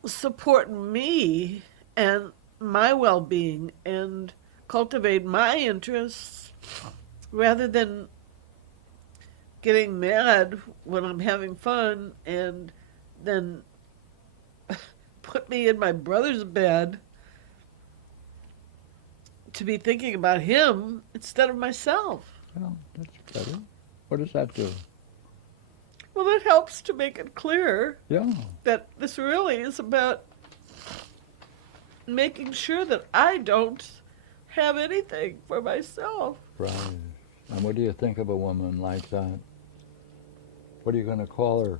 support me and my well-being and cultivate my interests rather than getting mad when I'm having fun and then put me in my brother's bed to be thinking about him instead of myself? Well, that's better. What does that do? Well, that helps to make it clear Yeah. that this really is about making sure that I don't have anything for myself. Right. And what do you think of a woman like that? What are you going to call her?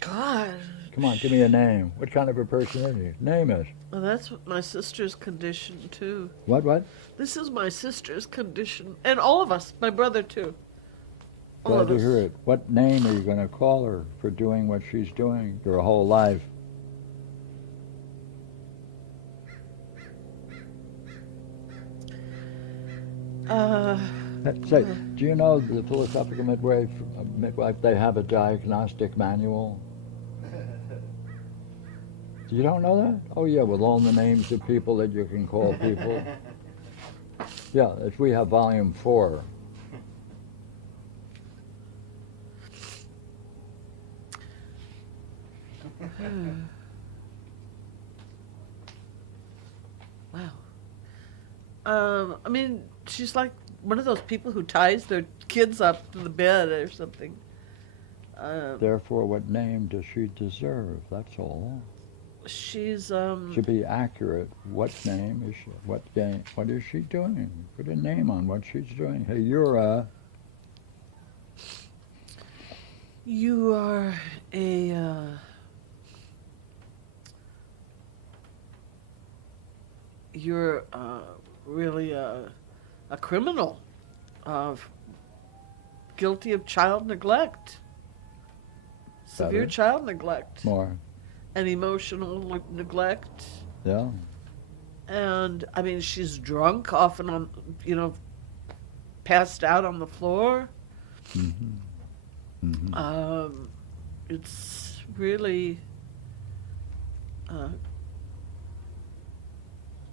God. Come on, give me a name. What kind of a person is she? Name it. Well, that's what my sister's condition, too. What? This is my sister's condition. And all of us, my brother, too. All Glad of to us. hear it. What name are you going to call her for doing what she's doing her whole life? Say, do you know the philosophical midwife, they have a diagnostic manual? You don't know that? Oh yeah, with all the names of people that you can call people. Yeah, we have volume 4. Wow. I mean, she's like one of those people who ties their kids up to the bed or something. Therefore, what name does she deserve? That's all. She's To be accurate, what name is she? What is she doing? Put a name on what she's doing. Hey, you're a. You are a you're really a criminal, guilty of child neglect, severe Better. child neglect, More. and emotional neglect. Yeah. And I mean, she's drunk, often on, passed out on the floor. Mm-hmm. Mm-hmm. It's really.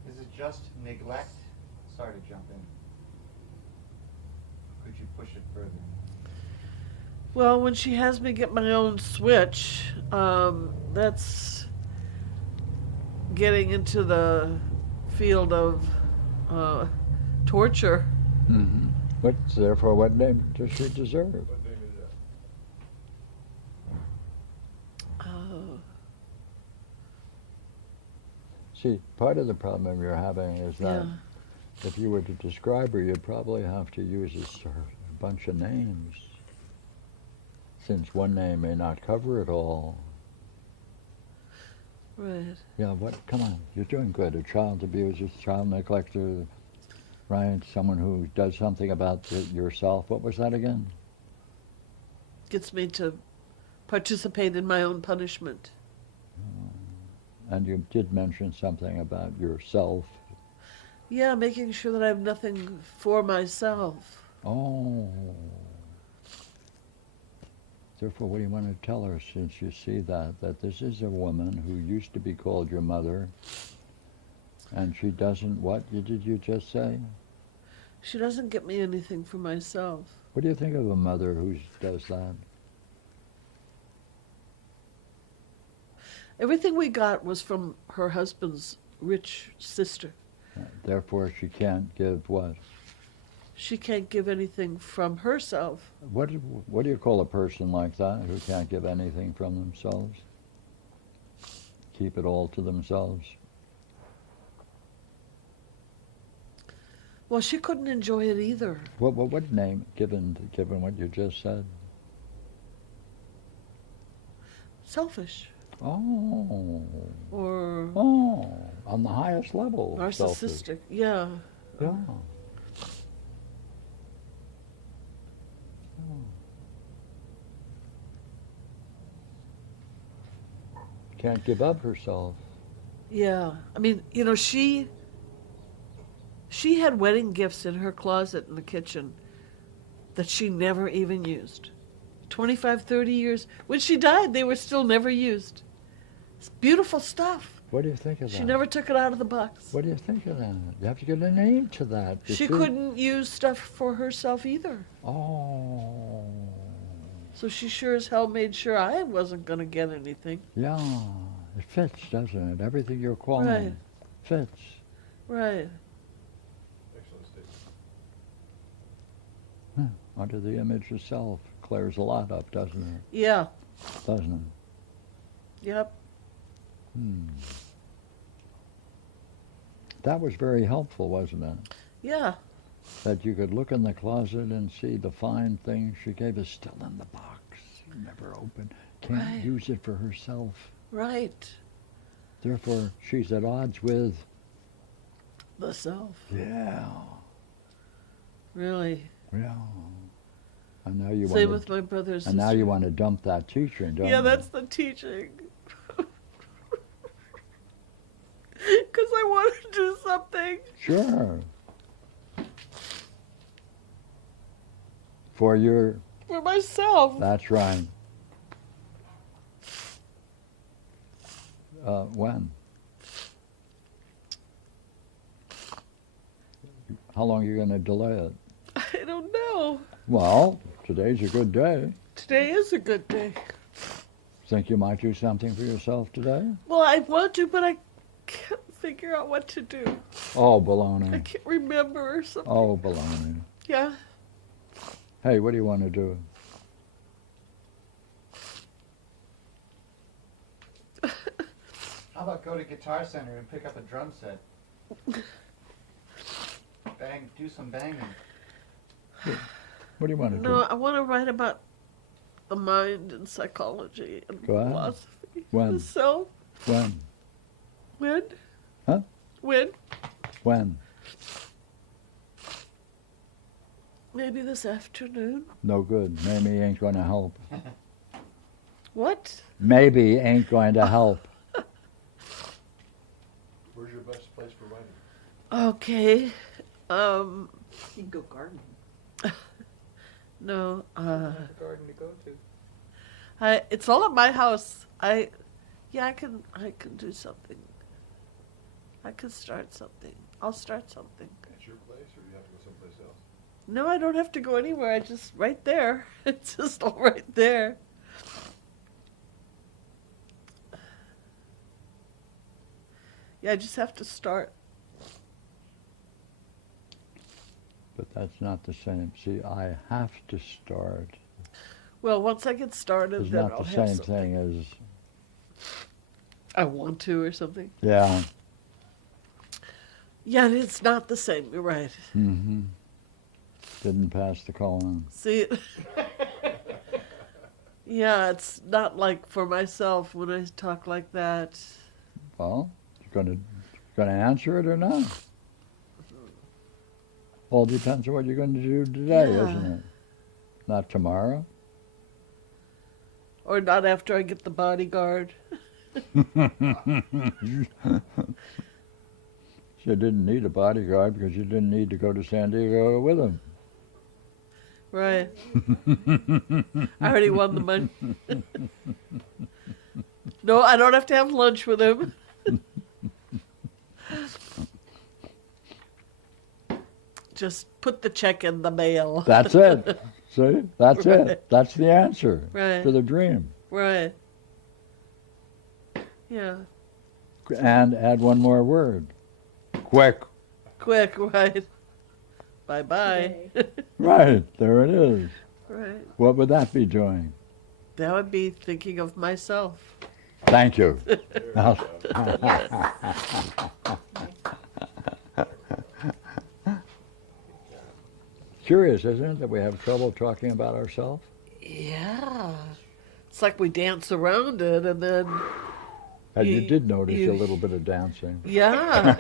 Is it just neglect? Sorry to jump in. Could you push it further? Well, when she has me get my own switch, that's getting into the field of torture. Mm-hmm. Therefore, what name does she deserve? What name is that? See, part of the problem you're having is that Yeah. if you were to describe her, you'd probably have to use a bunch of names, since one name may not cover it all. Right. Yeah, come on, you're doing good. A child abuser, child neglecter, right? Someone who does something about yourself. What was that again? Gets me to participate in my own punishment. And you did mention something about yourself. Yeah, making sure that I have nothing for myself. Oh. Therefore, what do you want to tell her since you see that this is a woman who used to be called your mother, and she doesn't, what did you just say? She doesn't get me anything for myself. What do you think of a mother who does that? Everything we got was from her husband's rich sister. Therefore, she can't give what? She can't give anything from herself. What do you call a person like that who can't give anything from themselves? Keep it all to themselves? Well, she couldn't enjoy it either. What name, given what you just said? Selfish. Oh. or Oh. On the highest level. narcissistic. Yeah. Yeah. Can't give up herself. Yeah. I mean, you know, she had wedding gifts in her closet in the kitchen that she never even used. 25, 30 years. When she died, they were still never used. It's beautiful stuff. What do you think of that? She never took it out of the box. What do you think of that? You have to get a name to that. You She see? couldn't use stuff for herself either. Oh. So she sure as hell made sure I wasn't going to get anything. Yeah. It fits, doesn't it? Everything you're calling Right. fits. Right. Excellent statement. Under the image of self clears a lot up, doesn't it? Yeah. Doesn't it? Yep. That was very helpful, wasn't it? Yeah. That you could look in the closet and see the fine things she gave us still in the box. Never opened. Can't Right. use it for herself. Right. Therefore, she's at odds with. The self. Yeah. Really. Yeah. And now you Same want with my brother's and now sister. you want to dump that teaching, don't you? Yeah, that's the teaching. Because I want to do something. Sure. For your. For myself. That's right. When? How long are you going to delay it? I don't know. Well, today's a good day. Today is a good day. Think you might do something for yourself today? Well, I want to, but I can't figure out what to do. Oh, I baloney. can't remember or something. Oh, baloney. Yeah. Hey, what do you want to do? How about go to Guitar Center and pick up a drum set? Do some banging. What do you want to No, I want to write about the mind and psychology and Go ahead. philosophy. When? The self. do? When? When? Huh? When? When? Maybe this afternoon. No good. Maybe ain't going to help. What? Maybe ain't going to help. Where's your best place for writing? Okay. You can go gardening. No. A garden to go to. It's all at my house. I can do something. I can start something. I'll start something. At your place, or do you have to go someplace else? No, I don't have to go anywhere. I just right there. It's just all right there. Yeah, I just have to start. But that's not the same. See, I have to start. Well, once I get started, It's then not I'll the have same something. thing as, I want to or something. yeah. Yeah, it's not the same. You're right. Mm-hmm. Didn't pass the calling. See, yeah, it's not like for myself when I talk like that. Well, you're gonna answer it or not? All depends on what you're going to do today, Yeah. isn't it? Not tomorrow. Or not after I get the bodyguard. You didn't need a bodyguard because you didn't need to go to San Diego with him. Right. I already won the money. No, I don't have to have lunch with him. Just put the check in the mail. That's it. See? That's Right. it. That's the answer Right. to the dream. Right. Yeah. And add one more word. Quick. Quick, right. Bye-bye. Right. There it is. Right. What would that be doing? That would be thinking of myself. Thank you. Curious, isn't it, that we have trouble talking about ourselves? Yeah. It's like we dance around it and then And you You- did notice you- a little bit of dancing. Yeah.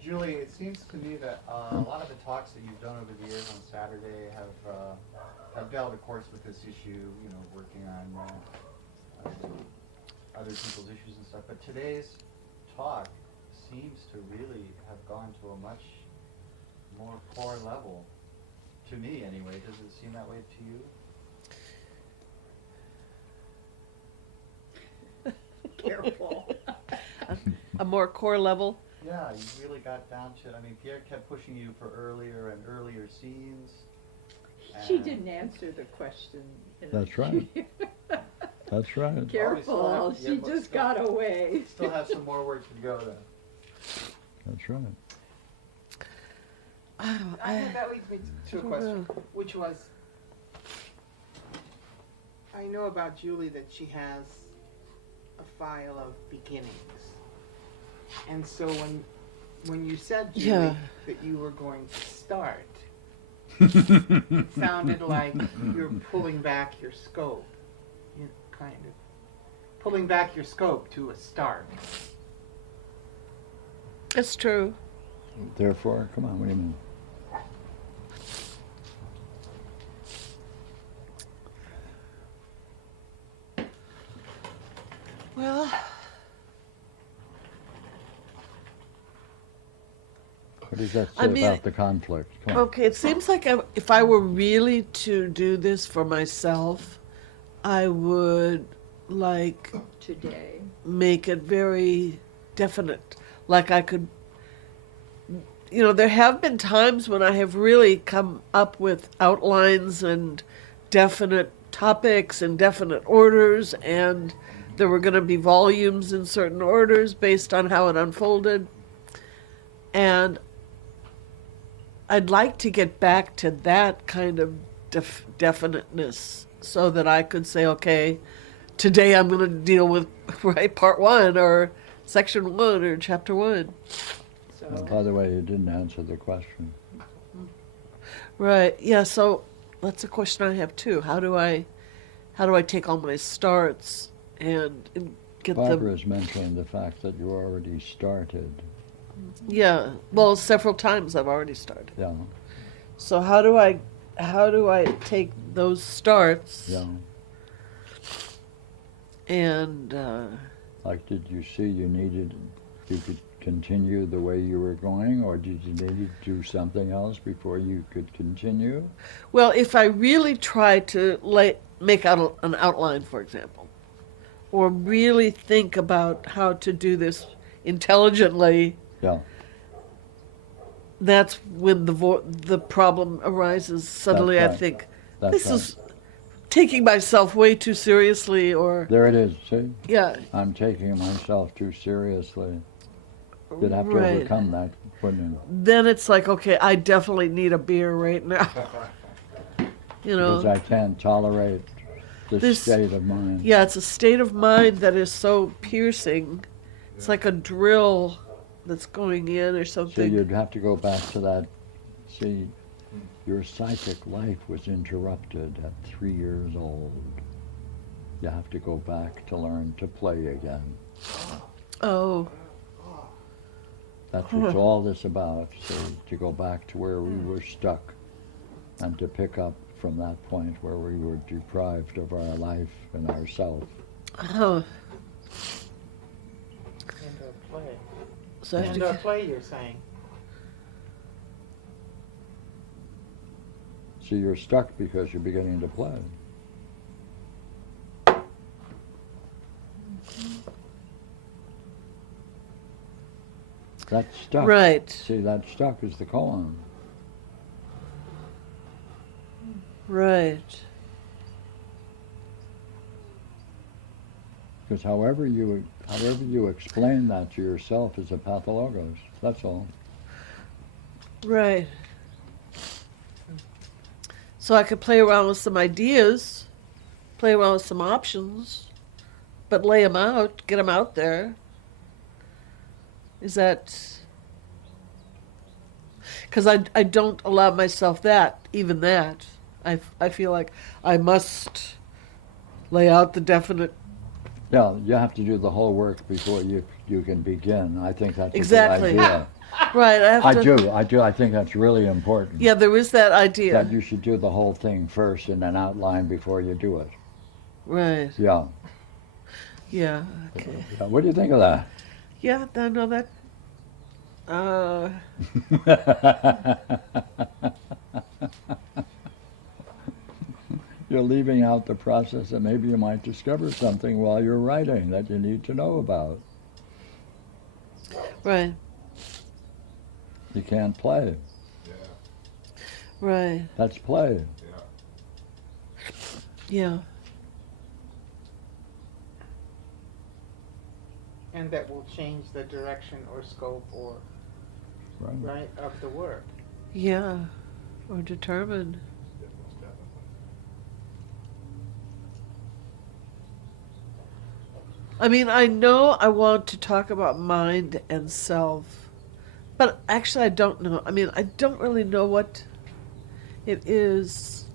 Julie, it seems to me that a lot of the talks that you've done over the years on Saturday have dealt, of course, with this issue, you know, working on other people's issues and stuff. But today's talk seems to really have gone to a much more core level, to me anyway. Does it seem that way to you? Careful. A more core level. Yeah, you really got down to, I mean, Pierre kept pushing you for earlier and earlier scenes. She and- didn't answer the question. That's right. That's right. Careful, yeah, she but just still- got away. Still have some more work to go then. That's right. That leads me to a question, which was, I know about Julie that she has a file of beginnings. And so when you said, Julie, Yeah. that you were going to start, it sounded like you're pulling back your scope, you know, kind of. Pulling back your scope to a start. That's true. Therefore, come on, what do you mean? Well, What does that say I mean, about the conflict? Come on. okay, it seems like if I were really to do this for myself, I would like Today. make it very definite. Like I could, you know, there have been times when I have really come up with outlines and definite topics and definite orders, and there were going to be volumes in certain orders based on how it unfolded. And I'd like to get back to that kind of definiteness so that I could say, okay, today I'm going to deal with right part 1 or section 1 or chapter 1. By So, the way, you didn't answer the question. Right. Yeah, so that's a question I have too. How do I take all my starts and get Barbara's mentioned the fact that you already started. Yeah. Well, several times I've already started. Yeah, So how do I take those starts yeah. and Like, did you see you could continue the way you were going, or did you need to do something else before you could continue? well, if I really try to make out an outline, for example, or really think about how to do this intelligently, Yeah, that's when the problem arises. Suddenly, That's I right. think that's this right. is taking myself way too seriously, or There it is, see? yeah, I'm taking myself too seriously. You'd have to right. overcome that, wouldn't you? Then it's like, okay, I definitely need a beer right now. You Because know, I can't tolerate this This- state of mind. yeah, it's a state of mind that is so piercing. It's like a drill that's going in or So something. you'd have to go back to that. See, your psychic life was interrupted at 3 years old. You have to go back to learn to play again. Oh, That's what all this about. So to go back to where we were stuck and to pick up from that point where we were deprived of our life and ourself. oh. Into a play. So I have Into a to, play, you're saying. See, you're stuck because you're beginning to play. That stuck. right, See, that stuck is the koan. right. Because however you explain that to yourself is a pathologos. That's all. Right. So I could play around with some ideas, play around with some options, but lay them out, get them out there. Is that... Because I don't allow myself even that. I feel like I must lay out the definite Yeah, you have to do the whole work before you can begin. I think that's Exactly. a good idea. Right, I have I to. do. I think that's really important. Yeah, there is that idea. That you should do the whole thing first and then outline before you do it. Right. Yeah. Yeah. Okay. Yeah. What do you think of that? Yeah, I know that. You're leaving out the process that maybe you might discover something while you're writing that you need to know about. Right. You can't play. Yeah, Right. That's play. yeah. Yeah. And that will change the direction or scope or, Right. right, of the work. Yeah. Or determined. Yeah, most definitely. I mean, I know I want to talk about mind and self, but actually I don't know. I mean, I don't really know what it is,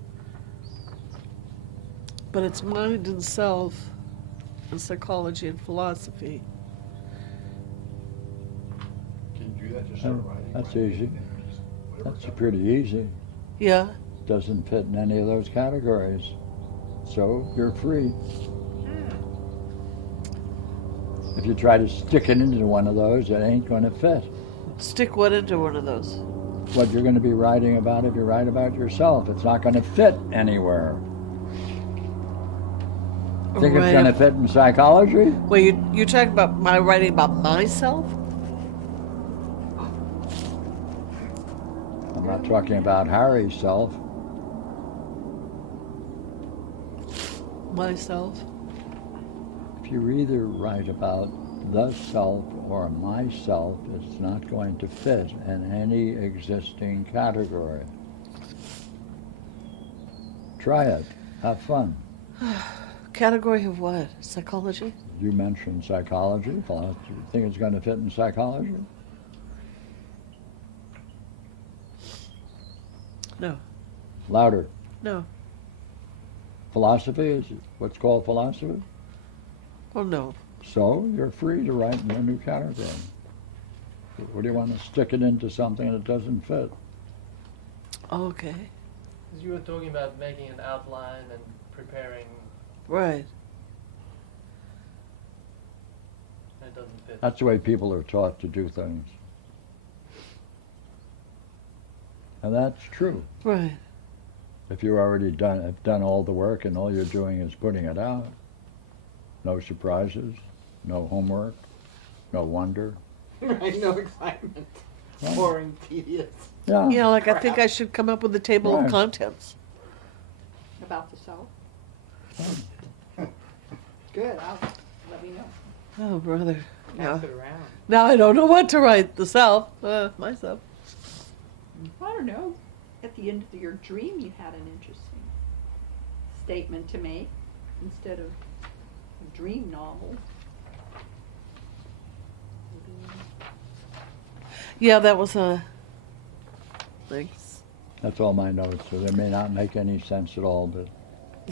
but it's mind and self and psychology and philosophy. Can you do that, just start Oh, writing? that's writing, easy. and just whatever That's comes. pretty easy. Yeah. Doesn't fit in any of those categories. So you're free. If you try to stick it into one of those, it ain't going to fit. Stick what into one of those? What you're going to be writing about if you write about yourself, it's not going to fit anywhere. Think it's going to fit in psychology? Well, you're talking about my writing about myself? I'm not talking about Harry's self. Myself? If you either write about the self or myself, it's not going to fit in any existing category. Try it. Have fun. Category of what? Psychology? You mentioned psychology. Philosophy. You think it's going to fit in psychology? No. Louder. No. Philosophy is what's called philosophy. Well, no. So you're free to write in a new category. What do you want to stick it into something that doesn't fit? Okay. Because you were talking about making an outline and preparing, Right. and it doesn't fit. That's the way people are taught to do things. And that's true. Right. If you already have done all the work and all you're doing is putting it out, no surprises, no homework, no wonder. Right, no excitement. Right. Boring, tedious. Yeah. Yeah, like I think I should come up with a table Right. of contents. About the self. Good, let me know. Oh, brother. Pass Yeah. it around. Now I don't know what to write. The self. Myself. I don't know, at the end of your dream, you had an interesting statement to make instead of a dream novel. Yeah, that was a. Thanks. That's all my notes, so they may not make any sense at all, but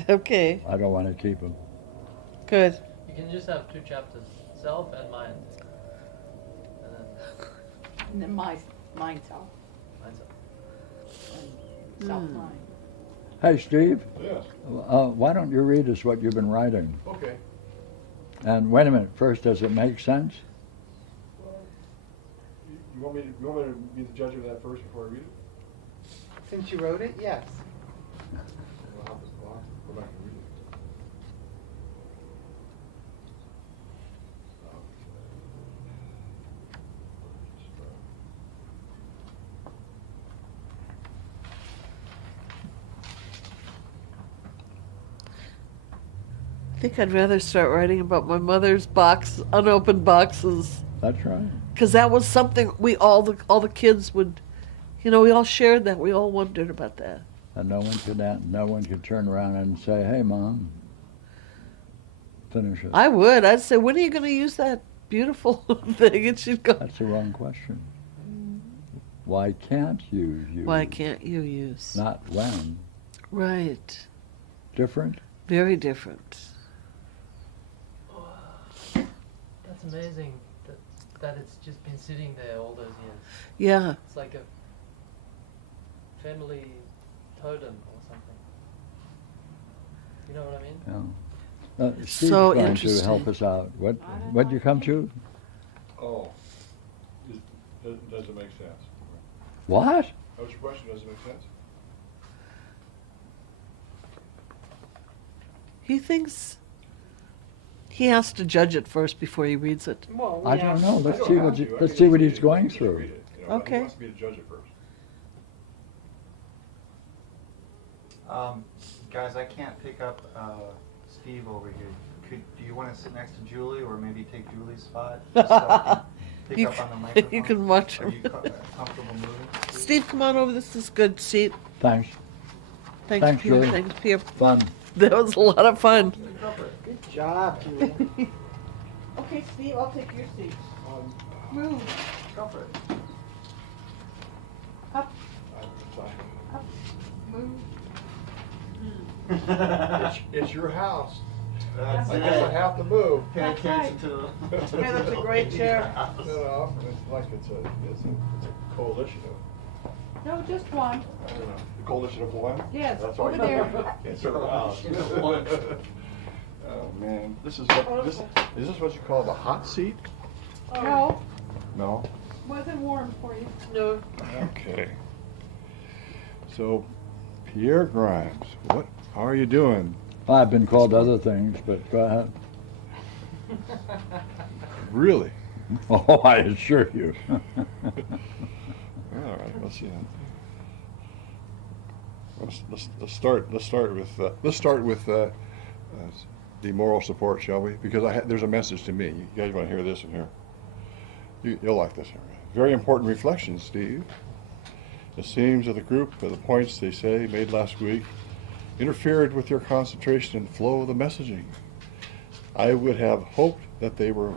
Okay. I don't want to keep them. Good. You can just have 2 chapters, self and mind. And then And then my mind self mind self. and self-mind. Hey, Steve, Yes, why don't you read us what you've been writing? okay. And wait a minute, first, does it make sense? Well, you want me to be the judge of that first before I read it? Since you wrote it, yes. I'll have to go back and read it. I think I'd rather start writing about my mother's unopened boxes, That's right. because that was something we all the kids would, we all shared that. We all wondered about that. And no one could turn around and say, "Hey, Mom, finish it." I would. I'd say, when are you going to use that beautiful thing? And she'd go, That's the wrong question. Why can't you use? why can't you use? Not when. Right. Different? Very different. That's amazing that it's just been sitting there all those years. Yeah. It's like a family totem or something. You know what I mean? Yeah. Steve's So going to help interesting. us out. What'd you come to? Oh, does it make sense? What? That was your question, does it make sense? He thinks he has to judge it first before he reads it. Well, I yeah. don't know. I Let's don't see have what to. you, I let's can see what just he's read it. going Just through. read it, you know. Okay. He wants me to judge it first. Guys, I can't pick up Steve over here. Do you want to sit next to Julie, or maybe take Julie's spot? Just so I can You pick up on the can- microphone? you can watch Are him. you comfortable moving? Steve, come on over. This is good seat. Thanks. Thanks, Thanks, Peter. Julie. Thanks, Peter. Fun. That was a lot of fun. Good job, Julie. Okay, Steve, I'll take your seat. Move. Go for it. Up, I'm sorry. up, move. It's your house. That's I guess I it. have to move. Pay attention to. Hey, that's a great chair. No, it's like it's a coalition of, No, just one. I don't know, the coalition of one? Yes, That's all over you there. know. It's her house. One. Oh, man, is this what you call the hot seat? No, No? wasn't warm for you. No. Okay. So, Pierre Grimes, what are you doing? I've been called other things, but go ahead. Really? Oh, I assure you. All right, let's see. Let's start with the moral support, shall we? Because there's a message to me. You guys want to hear this in here? You'll like this. Very important reflection, Steve. It seems that the group of the points they say made last week interfered with your concentration and flow of the messaging. I would have hoped that they were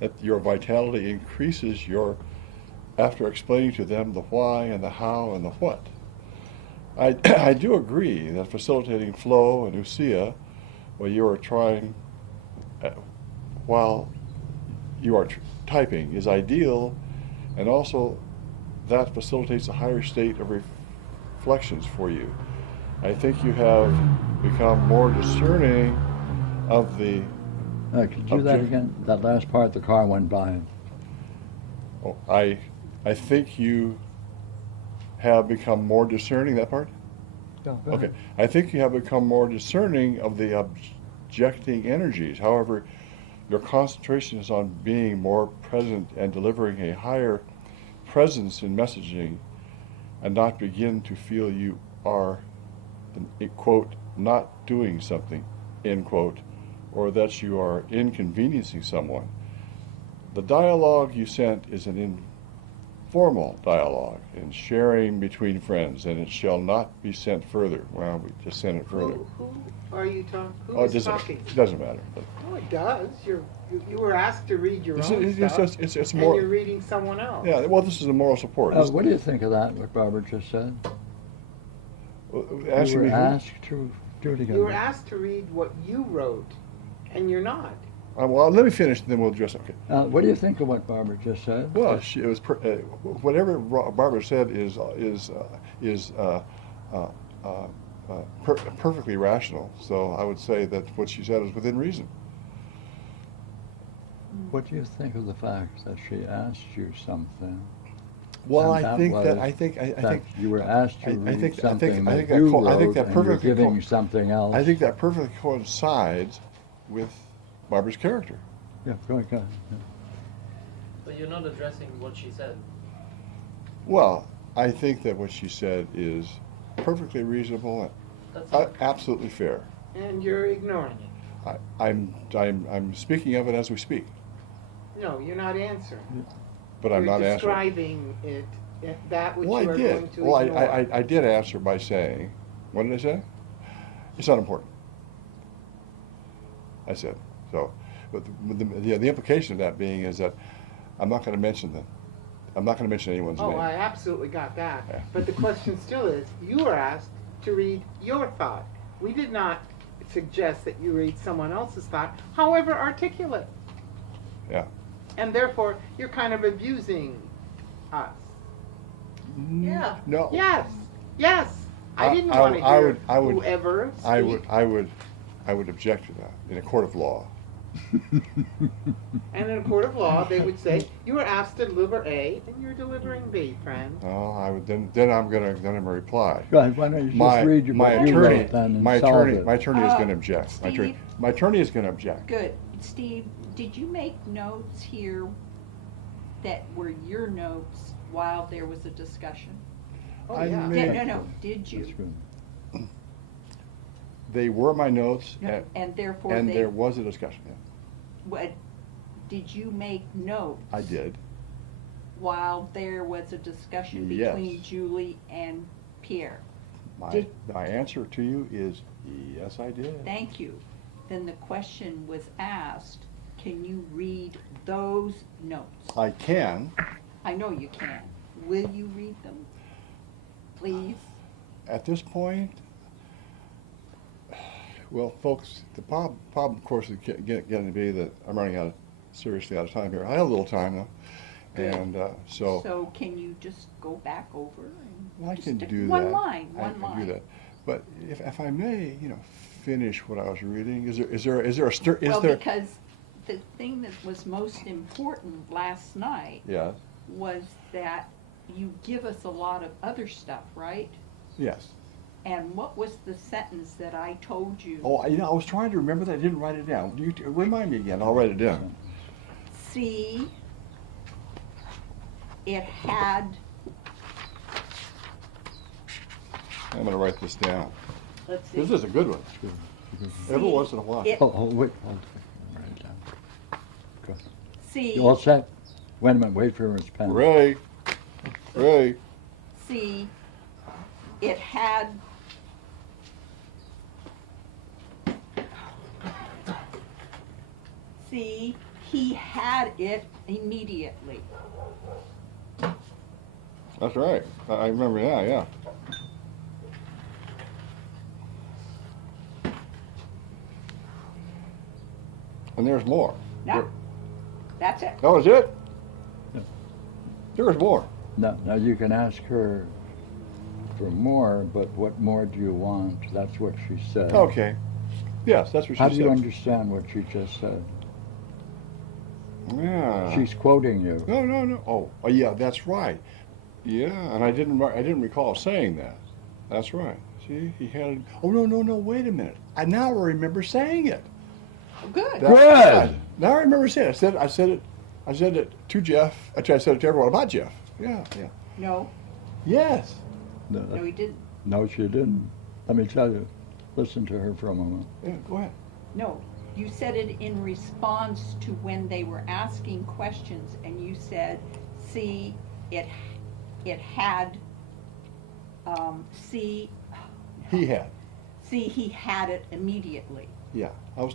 that your vitality increases after explaining to them the why and the how and the what. I do agree that facilitating flow and ousia while you are typing is ideal, and also that facilitates a higher state of reflections for you. I think you have become more discerning of the. Could you do that Object- again? That last part, the car went by. Oh, I think you have become more discerning. That part. Okay. I think you have become more discerning of the objecting energies. However, your concentration is on being more present and delivering a higher presence in messaging, and not begin to feel you are, quote, not doing something, end quote, or that you are inconveniencing someone. The dialogue you sent is an informal dialogue and sharing between friends, and it shall not be sent further. Well, we just sent it further. Who are you talking? Who Oh, is it talking? doesn't matter. But Oh, it does. You were asked to read your It's, own it's, stuff, it's, it's and more. you're reading someone else. Yeah. Well, this is a moral support. What do you think of that, what Barbara just said? Ask You were me who? asked to do it again. You were asked to read what you wrote, and you're not. Well, let me finish, and then we'll address it. Okay. What do you think of what Barbara just said? Well, it was whatever Barbara said is perfectly rational. So I would say that what she said is within reason. What do you think of the fact that she asked you something? Well, And I that think was that I think you were asked to I read think- I something think- I think that that you co- I think wrote, that and you're perfectly giving co- something else. I think that perfectly coincides with Barbara's character. Yeah, go ahead. Yeah. But you're not addressing what she said. Well, I think that what she said is perfectly reasonable That's and absolutely fair. And you're ignoring it. I'm speaking of it as we speak, No, you're not answering. but I'm You're not answering. describing it, that which Well, you I are did. going to Well, ignore. I did answer by saying, what did I say? It's not important. I said so, but the implication of that being is that I'm not going to mention them. I'm not going to mention anyone's Oh, name. I absolutely got that. Yeah. But the question still is, you were asked to read your thought. We did not suggest that you read someone else's thought, however articulate. Yeah. And therefore, you're kind of abusing us. Yeah. No. Yes, yes. I didn't I- want to I hear would- I would- whoever I speak. would object to that in a court of law. And in a court of law, they would say, you were asked to deliver A, and you're delivering B, friend. Oh, I would then I'm gonna reply. Go ahead, why don't you just My read your my what you attorney wrote then and my solve attorney it. my attorney is gonna object. Steve? My attorney is gonna object. Good. Steve, did you make notes here that were your notes while there was a discussion? Oh, I yeah. may- No, did That's you? good. They were my notes, No, and therefore and they, there was a discussion. Yeah, what, did you make notes? I did. While there was a discussion Yes. between Julie and Pierre? My answer to you is yes, I did. Thank you. Then the question was asked, can you read those notes? I can. I know you can. Will you read them? Please? At this point, well, folks, the problem of course, is getting to be that I'm running seriously out of time here. I have a little time though, Good. and so So can you just go back over and I just can stick do one that. line, I one can line? do that. But if I may, finish what I was reading. Is there Well, because the thing that was most important last night Yes. was that you give us a lot of other stuff, right? Yes. And what was the sentence that I told you? Oh, I was trying to remember that. I didn't write it down. Remind me again. I'll write it down. See, it had, I'm going to write this down. let's see. This is a good one. Every See, once in a while. it- Oh, wait, hold on. Write it down. Go. See, You all set? Wait a minute, wait for his pen. Ray. see, it had, see, he had it immediately. That's right. I remember now, yeah. And there's more. No, that's it. That was it? Yeah. There was more. Now you can ask her for more, but what more do you want? That's what she said. Okay. Yes, that's what she How said. do you understand what she just said? Yeah. She's quoting you. No. Oh, yeah, that's right. Yeah, and I didn't recall saying that. That's right. See, he had. Oh no! Wait a minute. I now remember saying it. Good. Good. Now I remember saying it. I said it to Jeff. Actually, I said it to everyone about Jeff. Yeah. No, Yes. no, he didn't. No, she didn't. Let me tell you. Listen to her for a moment. Yeah. Go ahead. No, you said it in response to when they were asking questions, and you said, see, it had, see, He had. see, he had it immediately. Yeah.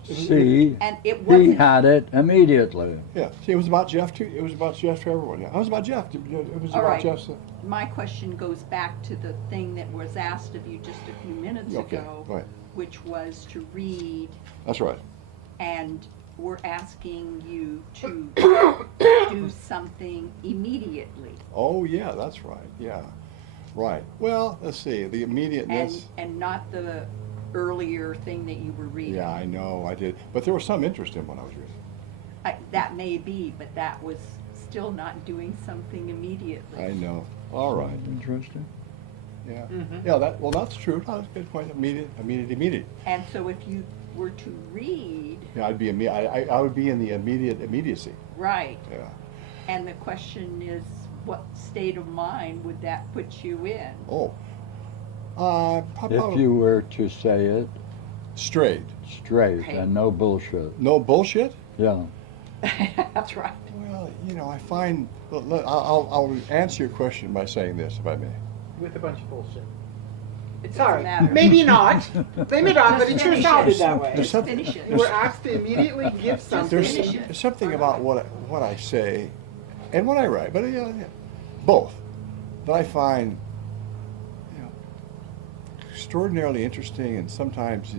See, And it he wasn't, had it immediately. Yeah. See, it was about Jeff too. It was about Jeff to everyone. Yeah. It was about Jeff. It was All about right. Jeff's. my question goes back to the thing that was asked of you just a few minutes Okay. ago, Go ahead. which was to read, That's right. and we're asking you to do something immediately. Oh yeah, that's right. Yeah. Right. Well, let's see. The immediateness. And not the earlier thing that you were reading. Yeah, I know, I did. But there was some interest in what I was reading. That may be, but that was still not doing something immediately. I know. All right. Interesting. Yeah. Mhm. Yeah, that's true. That's a good point. Immediate. And so if you were to read, Yeah, I would be in the immediacy. right, Yeah. and the question is, what state of mind would that put you in? Oh. If you were to say it straight. straight Okay. and no bullshit. No bullshit? Yeah. That's right. Well, I find, I'll answer your question by saying this, if I may. With a bunch of bullshit. It doesn't Sorry, matter. maybe not. Maybe not, but it Just sure finish sounded it. that way. Just something- finish it. You were asked to immediately give something. There's something about what I say and what I write, but both, that I find extraordinarily interesting and sometimes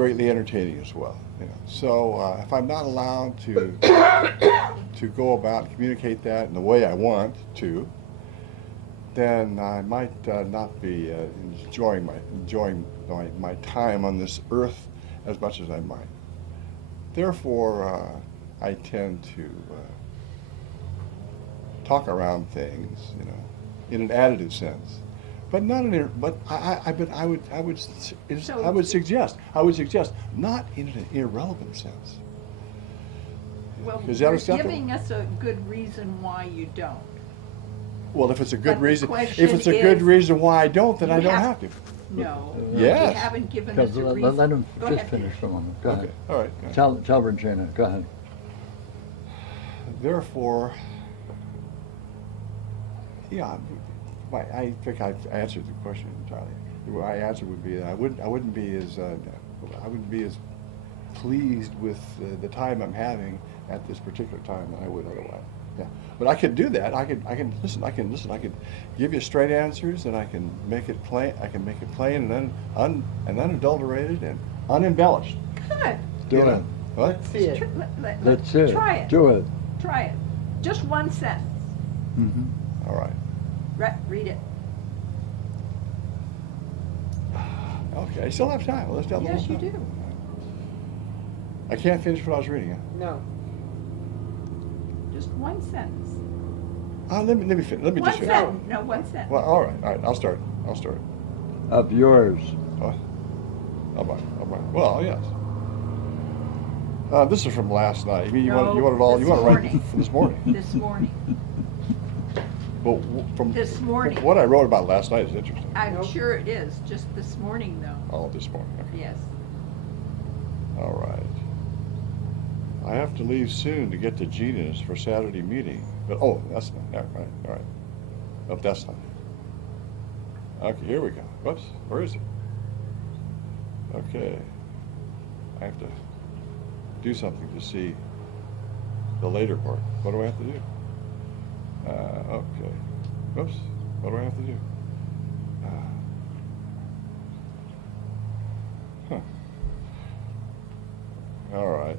greatly entertaining as well. You know. So if I'm not allowed to go about and communicate that in the way I want to, then I might not be enjoying my time on this earth as much as I might. Therefore, I tend to talk around things, you know, in an additive sense, but not in. But I would suggest not in an irrelevant sense. Well, Is that you're acceptable? giving us a good reason why you don't. Well, if it's a good But the reason, question if it's a good is, reason why I don't, then you I don't have- have to. No. Yes. You haven't given Because us a reason. let him Go just ahead. finish for a moment. Go Okay. ahead. All right. Go ahead. Tell Regina. Go ahead. Therefore, yeah, I think I've answered the question entirely. My answer would be that I wouldn't be as pleased with the time I'm having at this particular time than I would otherwise. Yeah, but I could do that. I can listen. I can give you straight answers, and I can make it plain. I can make it plain and unadulterated and unembellished. Good. Do You it. know? What? Let's see it. That's it. Try it. Do it. Try it. Just one sentence. Mm-hmm. All right. Read it. Okay. I still have time. Well, let's tell the Yes, whole you time. do. I can't finish what I was reading. Huh? No. Just one sentence. Let me just One finish. sentence. No, one sentence. Well, all right. I'll start. Of yours. What? Oh my. Well, yes. This is from last night. You mean you want it all? this You want it right morning. from this morning? This morning. But from This morning. what I wrote about last night is interesting. I'm Nope. sure it is. Just this morning, though. Oh, this morning. Okay. Yes. All right. I have to leave soon to get to Gina's for Saturday meeting. But that's not. Yeah, right. All right. Nope, that's not. Okay, here we go. Whoops. Where is it? Okay. I have to do something to see the later part. What do I have to do? Okay. Whoops. What do I have to do? All right.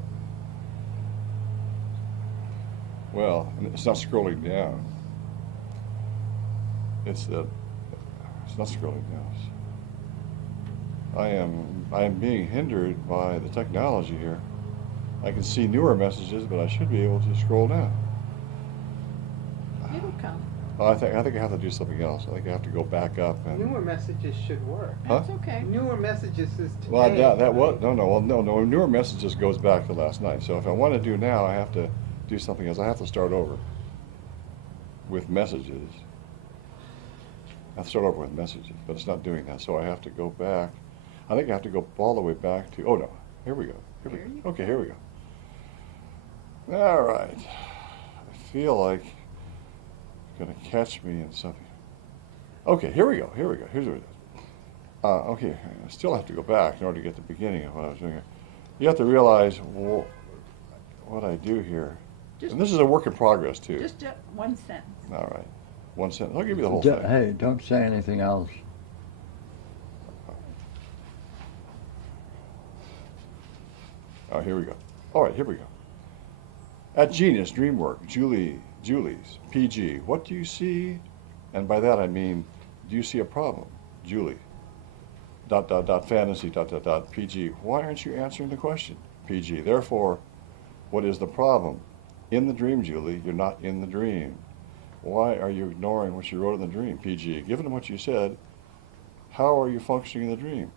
Well, it's not scrolling down. It's not scrolling down. I am being hindered by the technology here. I can see newer messages, but I should be able to scroll down. It'll come. Well, I think I have to do something else. I think I have to go back up and. Newer messages should work. Huh? That's okay. Newer messages is today. Well, that was no. Newer messages goes back to last night. So if I want to do now, I have to do something else. I have to start over with messages. I have to start over with messages, but it's not doing that. So I have to go back. I think I have to go all the way back to. Oh no! Here we go. There you Okay, here we go. All right. I feel like it's gonna catch me in something. Okay, here we go. Here's what it is. Okay, I still have to go back in order to get the beginning of what I was doing here. You have to realize what I do here. Just, And this is a work in progress, too. just one sentence. All right. One sentence. I'll give you the whole thing. Hey, don't say anything else. Oh, here we go. All right, here we go. At Genius Dreamwork, Julie's, PG, what do you see? And by that I mean, do you see a problem? Julie, ... fantasy, ... PG, why aren't you answering the question? PG, therefore, what is the problem? In the dream, Julie, you're not in the dream. Why are you ignoring what you wrote in the dream? PG, given what you said, how are you functioning in the dream?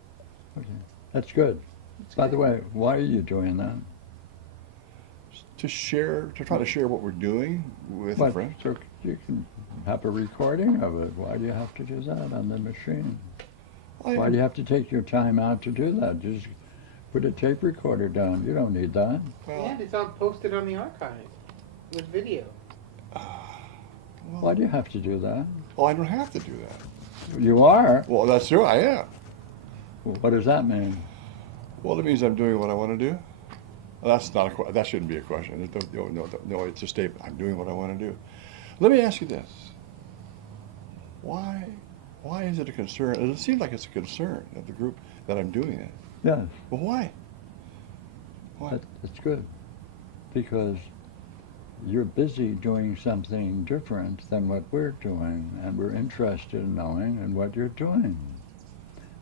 Okay. That's good. By the way, why are you doing that? To try to share what we're doing with a friend. So you can have a recording of it. Why do you have to do that on the machine? Why do you have to take your time out to do that? Just put a tape recorder down. You don't need that. And it's posted on the archive with video. Why do you have to do that? Oh, I don't have to do that. You are. Well, that's true, I am. Well, what does that mean? Well, it means I'm doing what I want to do. Well, that's not that shouldn't be a question. No, it's a statement. I'm doing what I want to do. Let me ask you this. Why is it a concern? It seems like it's a concern of the group that I'm doing it. Yeah, Well, why? Why? that's good. Because you're busy doing something different than what we're doing, and we're interested in knowing in what you're doing.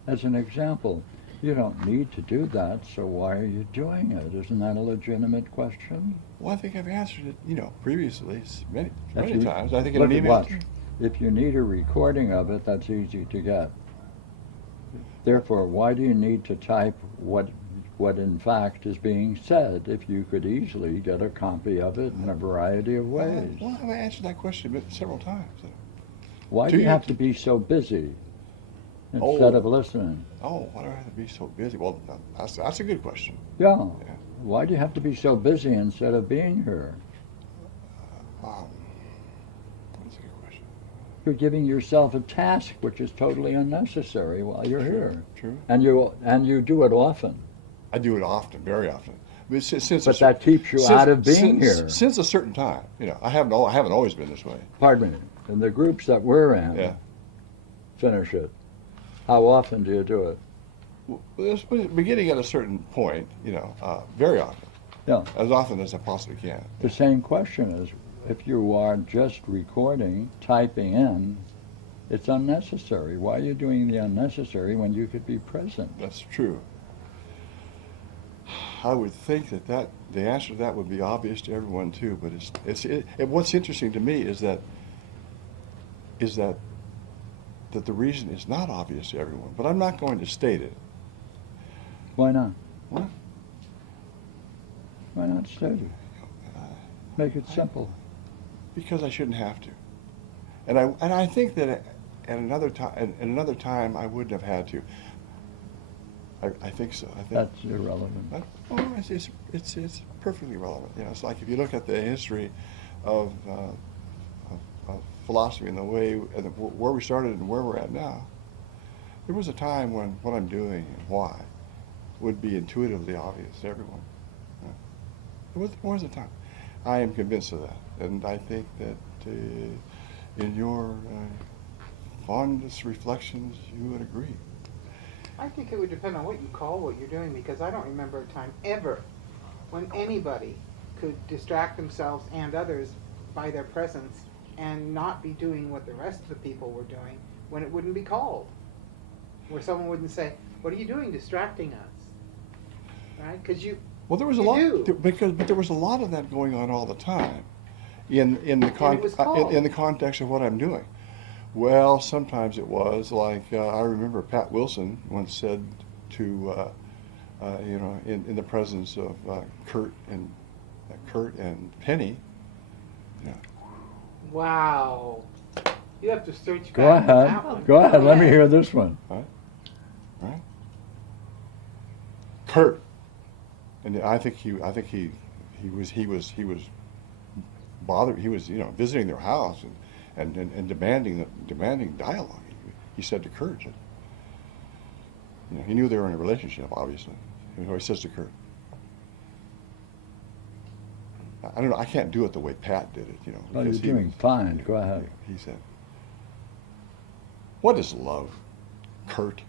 As an example, you don't need to do that, so why are you doing it? Isn't that a legitimate question? Well, I think I've answered it, previously many If you times. I think in look an at email. what? If you need a recording of it, that's easy to get. Therefore, why do you need to type what in fact is being said if you could easily get a copy of it in a variety of ways? Well, I've answered that question several times. Why Do do you you- have to be so busy instead Oh. of listening? Oh, why do I have to be so busy? Well, that's a good question. Yeah. Yeah. Why do you have to be so busy instead of being here? That's a good question. You're giving yourself a task which is totally unnecessary while you're here. True. And you do it often. I do it often, very often. But since But that keeps you out of being here. Since a certain time, I haven't always been this way. Pardon me. In the groups that we're in, Yeah. finish it. How often do you do it? Well, it's beginning at a certain point, very often, Yeah. as often as I possibly can. The same question is, if you are just recording, typing in, it's unnecessary. Why are you doing the unnecessary when you could be present? That's true. I would think that the answer to that would be obvious to everyone too, but what's interesting to me is that the reason is not obvious to everyone. But I'm not going to state it. Why not? What? Why not state it? Make it simple. Because I shouldn't have to. And I think that at another time I wouldn't have had to. I think so. I think That's irrelevant. it's perfectly relevant. It's like if you look at the history of philosophy and the way where we started and where we're at now. There was a time when what I'm doing and why would be intuitively obvious to everyone. There was a time. I am convinced of that, and I think that in your fondest reflections, you would agree. I think it would depend on what you call what you're doing, because I don't remember a time ever when anybody could distract themselves and others by their presence and not be doing what the rest of the people were doing when it wouldn't be called. Where someone wouldn't say, "What are you doing distracting us?" Right? Because Well, there was a You lot do. but there was a lot of that going on all the time, in the it was called. in the context of what I'm doing. Well, sometimes it was like I remember Pat Wilson once said to in the presence of Kurt and Penny. wow. You have to search Go back on that ahead. one. Go ahead. Let me hear this one. Right? Kurt, and I think he was bothered. He was visiting their house and demanding dialogue. He said to Kurt, he knew they were in a relationship, obviously. He says to Kurt, I don't know. I can't do it the way Pat did it. Oh, you're because doing fine. Go ahead. He said, "What is love, Kurt?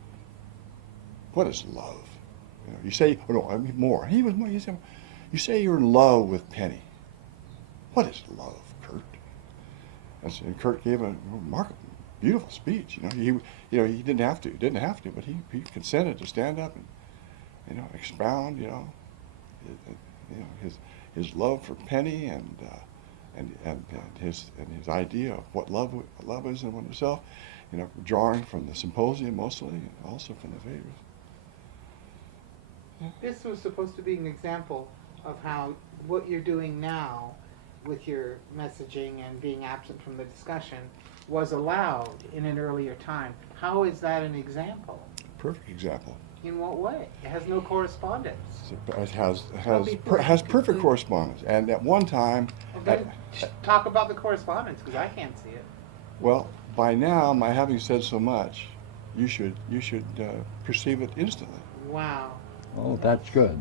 What is love? You say, oh no, I mean more. He was more. He said, you say you're in love with Penny. What is love, Kurt?" And Kurt gave a remarkable, beautiful speech. He didn't have to, but he consented to stand up and expound, his love for Penny and his idea of what love is in oneself, drawing from the symposium mostly, and also from the favors. This was supposed to be an example of how what you're doing now with your messaging and being absent from the discussion was allowed in an earlier time. How is that an example? Perfect example. In what way? It has no correspondence. It has Tell me perfect correspondence, and at one time, Then talk about the correspondence, because I can't see it. well, by now, my having said so much, you should perceive it instantly. Wow. Oh, that's good.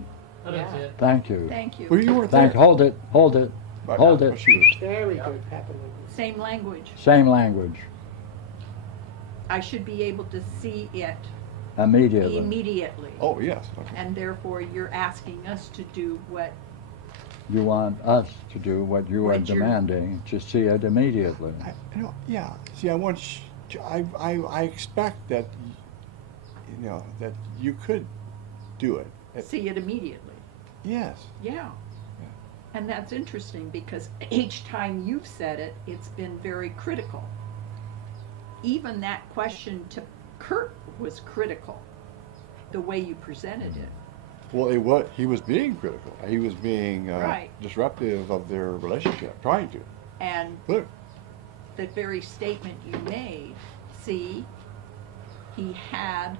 I didn't see it. Thank you. Thank you. Well, you weren't there. Hold it. Hold it. Right, Hold well, it. she was- Very good, Pepper. Same language. Same language. I should be able to see it Immediately. immediately. Oh, yes, okay. And therefore, you're asking us to do what, You want us to do what you are What you're- demanding, to see it immediately. Yeah, see, I want, I expect that, that you could do it. see it immediately. Yes. Yeah. And that's interesting because each time you've said it, it's been very critical. Even that question to Kurt was critical, the way you presented it. Well, he was being critical. He was being Right. disruptive of their relationship, trying to. And Look, the very statement you made, see, he had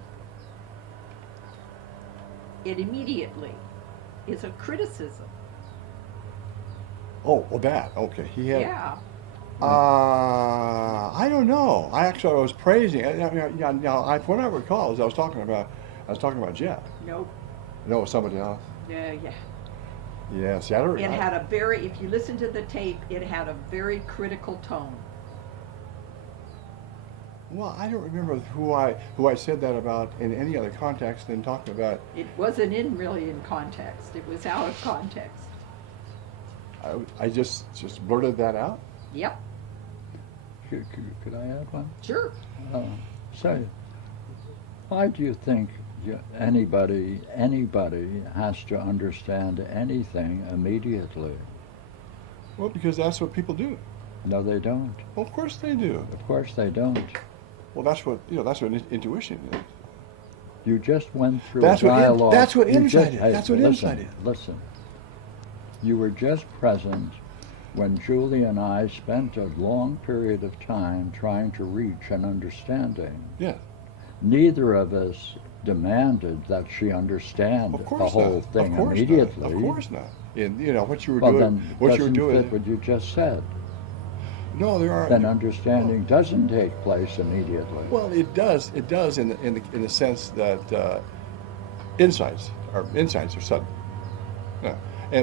it immediately, is a criticism. oh, well, that, okay, he had. Yeah. I don't know. I was praising. Now, what I recall is I was talking about Jeff. Nope. No, it was somebody else. Yeah. Yeah, see, I don't. It had a very, if you listen to the tape, it had a very critical tone. Well, I don't remember who I said that about in any other context than talking about. It wasn't really in context. It was out of context. I just blurted that out. Yep. Could I add one? Sure. Say, why do you think anybody has to understand anything immediately? Well, because that's what people do. No, they don't. Well, of course they do. Of course they don't. Well, that's what intuition is. You just went through That's a what dialogue. that's what You insight just- is. hey, That's what listen, insight is. Listen. You were just present when Julie and I spent a long period of time trying to reach an understanding. Yeah. Neither of us demanded that she understand Of the course whole not. thing Of course immediately. not. Of course not. And what you were Well, doing, then what you were doesn't doing. fit what you just said. No, there are. Then understanding doesn't take place immediately. Well, it does. It does in the sense that insights are sudden. Yeah.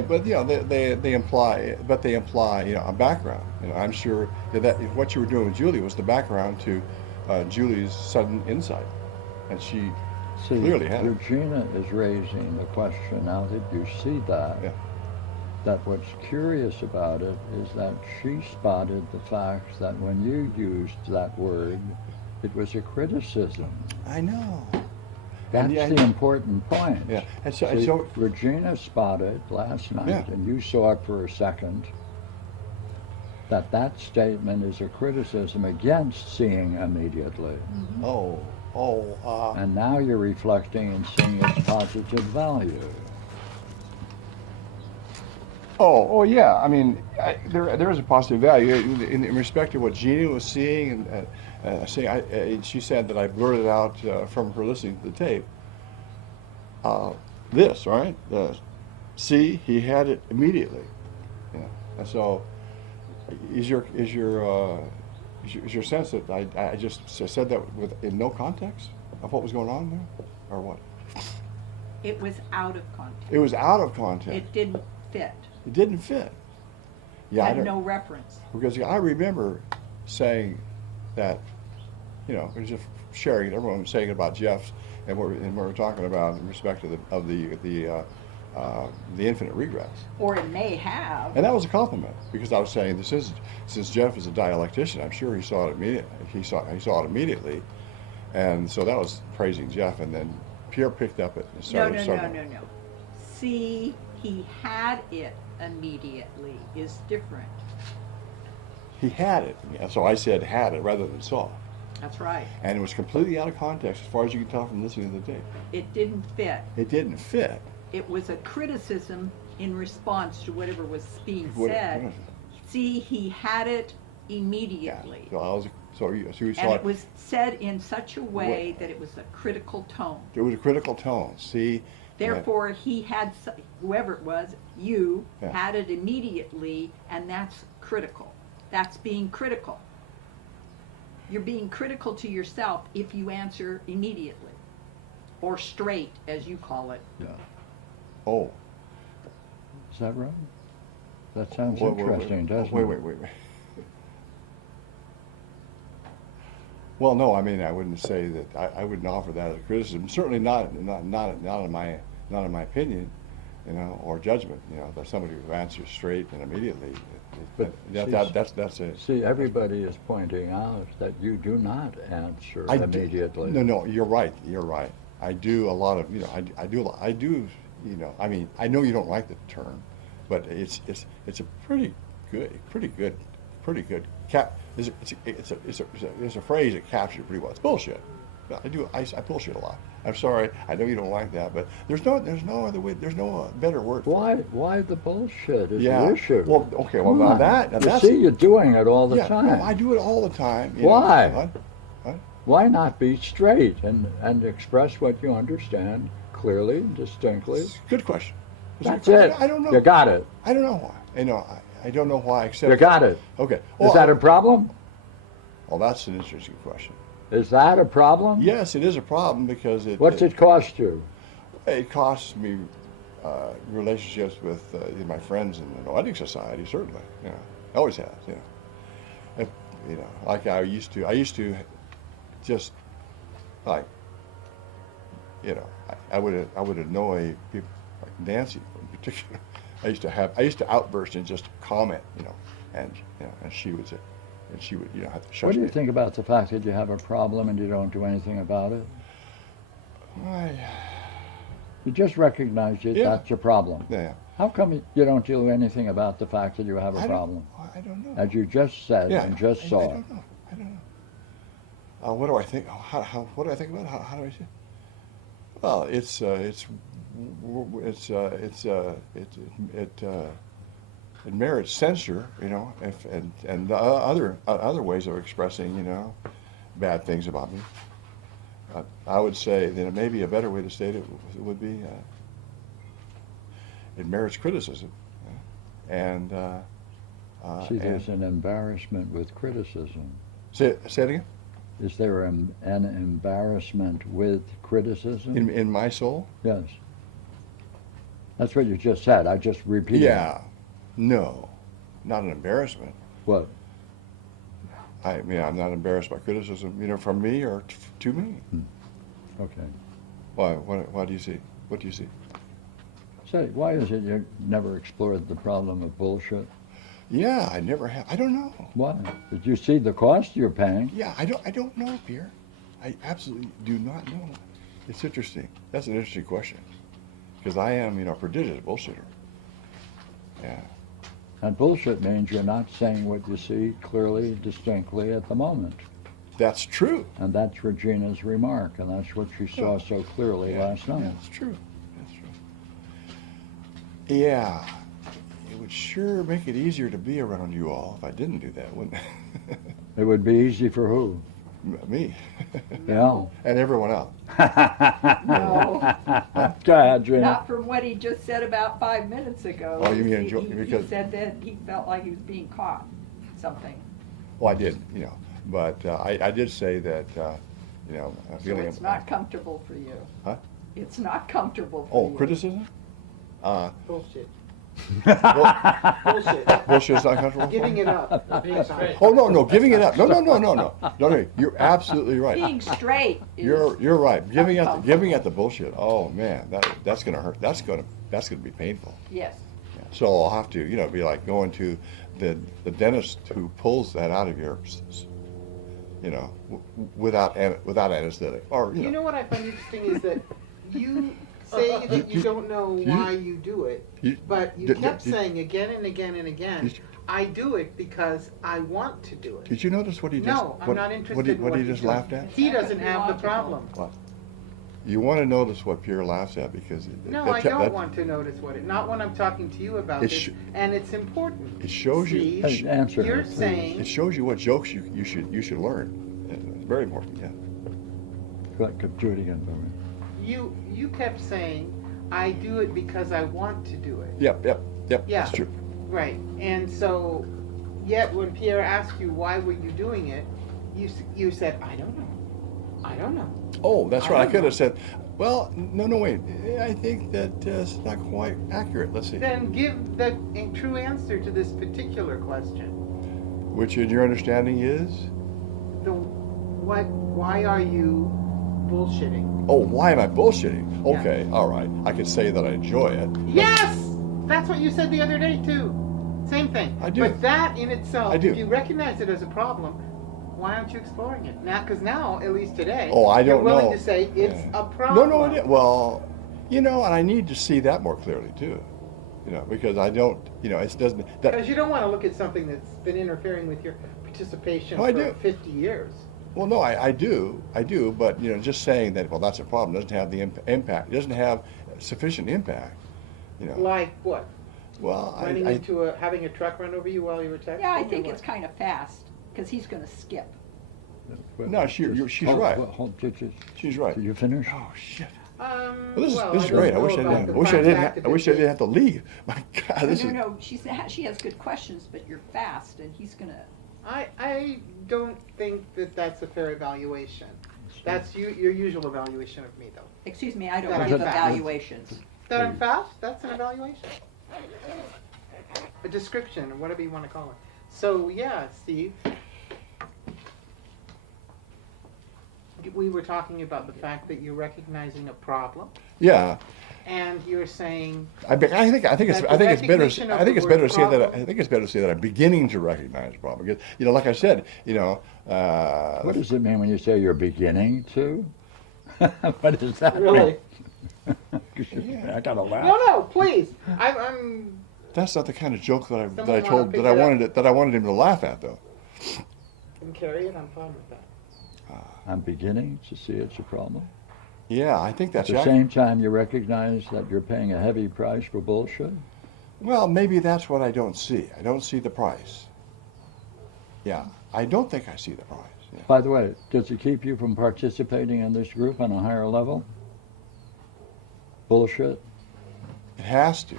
But they imply a background. I'm sure that what you were doing with Julie was the background to Julie's sudden insight, and she See, clearly had it. Regina is raising the question, now that you see that, Yeah. that what's curious about it is that she spotted the fact that when you used that word, it was a criticism. I know. That's yeah, the important point. Yeah. And See, so Regina spotted last night, Yeah. and you saw it for a second, that statement is a criticism against seeing immediately. And now you're reflecting and seeing its positive value. Oh yeah. I mean, there is a positive value in respect to what Gina was seeing and saying. She said that I blurted out from her listening to the tape. This right? See, he had it immediately. Yeah. And so, is your sense that I just said that in no context of what was going on there, or what? It was out of context. It was out of context. It didn't fit. It didn't fit. Yeah, I Had don't, no reference. because I remember saying that, it was just sharing. Everyone was saying about Jeff's and what we're talking about in respect of the infinite regrets. Or it may have. And that was a compliment because I was saying since Jeff is a dialectician, I'm sure he saw it immediately. He saw it immediately, and so that was praising Jeff. And then Pierre picked up it and started. No. See, he had it immediately is different. He had it, so I said had it rather than saw. That's right. And it was completely out of context as far as you can tell from listening to the tape. It didn't fit. It didn't fit. It was a criticism in response to whatever was being What- said. See, he had it immediately. So you saw And it. it was said in such a way that it was a critical tone. It was a critical tone. See. Therefore, he had, whoever it was, you, Yeah. had it immediately, and that's critical. That's being critical. You're being critical to yourself if you answer immediately. Or straight, as you call it. Yeah. Oh. Is that right? That sounds Wait, interesting, doesn't wait, it? wait. Well, no, I mean, I wouldn't say that, I wouldn't offer that as a criticism, certainly not in my opinion, you know, or judgment, you know, that somebody who answers straight and immediately, But that's it. See, everybody is pointing out that you do not answer immediately. No, you're right, you're right. I do a lot of, you know, I do, you know, I mean, I know you don't like the term, but it's a pretty good it's a phrase that captures it pretty well. It's bullshit. I bullshit a lot. I'm sorry. I know you don't like that, but there's no other way. There's no better word. For it. Why the bullshit is Yeah. the issue? Well, okay. Well, Come now on. that's You see, you're doing it all the yeah. time. No, I do it all the time. You Why? know. What? Why not be straight and express what you understand clearly and distinctly? Good question. It's a That's good it. question. I don't know. You got it. I don't know why. You know, I don't know why. Except You got it. Okay. Is that a problem? Well, that's an interesting question. Is that a problem? Yes, it is a problem because What's it cost you? It costs me relationships with my friends in the Noetic Society, certainly. You know, always has. You know, you know, like I used to just like, you know, I would annoy people like Nancy in particular. I used to outburst and just comment, you know, and she would you know have to shut What do me. you think about the fact that you have a problem and you don't do anything about it? You just recognize it, Yeah. that's your problem. Yeah. How come you don't do anything about the fact that you have a problem? I don't know. As you just said Yeah, and just I saw. don't know. I don't know. What do I think? What do I think about it? How do I say? Well, it merits censure, you know, and other ways of expressing, you know, bad things about me. I would say that maybe a better way to state it would be it merits criticism, and See, there's an embarrassment with criticism. say it again. Is there an embarrassment with criticism? In my soul? Yes. That's what you just said. I just repeated it. Yeah. No, not an embarrassment. What? I mean, I'm not embarrassed by criticism, you know, from me or to me. Okay. Why? What do you see? What do you see? Say, why is it you never explored the problem of bullshit? Yeah, I never have. I don't know. Why? Did you see the cost you're paying? Yeah, I don't know, Pierre. I absolutely do not know. It's interesting. That's an interesting question. Because I am, you know, a prodigious bullshitter. Yeah. And bullshit means you're not saying what you see clearly, distinctly at the moment. That's true. And that's Regina's remark, and that's what she saw so clearly last night. That's true. That's true. Yeah. It would sure make it easier to be around you all if I didn't do that, wouldn't it? It would be easy for who? Me. Yeah. And everyone else. No, Go ahead, Gina. not from what he just said about 5 minutes ago. Oh, you mean He because- said that he felt like he was being caught, something. Well, I did, you know. But I did say that, you know, I'm So feeling... it's not comfortable for you. Huh? It's not comfortable for you. Oh, criticism? Bullshit. Well, Bullshit. bullshit's not comfortable? Giving it up. Being straight. Oh, no, giving it up. No, you're absolutely right. Being straight is. You're right. Giving at uncomfortable. the bullshit. Oh man, that's gonna hurt. That's gonna be painful. Yes. So I'll have to, you know, be like going to the dentist who pulls that out of your, you know, without anesthetic. Or You know what I find interesting is that you say that you don't know why you do it, but you kept saying again and again and again, I do it because I want to do it. Did you notice what he just? No, I'm not interested in What he he's just doing. laughed at? He doesn't have the Logical. problem. What? You want to notice what Pierre laughs at because No, I don't want to notice not when I'm talking to you about It it, sh- and it's important. It shows you. Steve, Hey, answer her, you're please. saying It shows you what jokes you should learn. It's very important. Yeah. Do it again for me. you kept saying I do it because I want to do it. Yep. Yeah. That's true. Right, and so, yet when Pierre asked you why were you doing it, you said I don't know. Oh, that's right. I don't could know. have said, well, no, wait. I think that it's not quite accurate. Let's see. Then give the true answer to this particular question. Which, in your understanding, is? why are you bullshitting? Oh, why am I bullshitting? Okay, all right. I could say that I enjoy it. Yes! That's what you said the other day, too. Same thing. I do. But that in itself, I do. if you recognize it as a problem, why aren't you exploring it? Now, because now, at least today, Oh, I you're don't willing know. to say it's Yeah. a problem. No, I didn't. Well, and I need to see that more clearly too. Because I don't, it doesn't. Because you don't want to look at something that's been interfering with your participation No, I for do. 50 years. Well, no, I do, but just saying that, well, that's a problem doesn't have the impact. It doesn't have sufficient impact. Like what? Well, Running into having a truck run over you while you were texting? Yeah, I or think what? it's kind of fast, because he's gonna skip. No, she's right. She's right. Did you finish? Oh shit. Well, This is I this is don't great. I know wish I about didn't. the I wish I fact didn't. that I wish I it's- didn't have to leave. My God, this is. No, she has good questions, but you're fast, and he's gonna, I don't think that that's a fair evaluation. That's your usual evaluation of me, though. excuse me, I That don't I'm give fast. evaluations. That I'm fast? That's an evaluation. A description, or whatever you want to call it. So, yeah, Steve. We were talking about the fact that you're recognizing a problem, Yeah. and you're saying, I think it's That the better. recognition of I think the it's better word to say that. problem- I think it's better to say that I'm beginning to recognize the problem. Because like I said, What does it mean when you say you're beginning to? What does that really? mean? I gotta laugh. No, please. I'm that's not the kind of joke that Someone I wanna told pick that I it up. wanted that I wanted him to laugh at though. can carry it. I'm fine with that. I'm beginning to see it's a problem. Yeah, I think At that's the same time, you recognize that you're paying a heavy price for bullshit. Well, maybe that's what I don't see. I don't see the price. Yeah, I don't think I see the price. Yeah. By the way, does it keep you from participating in this group on a higher level? Bullshit. It has to,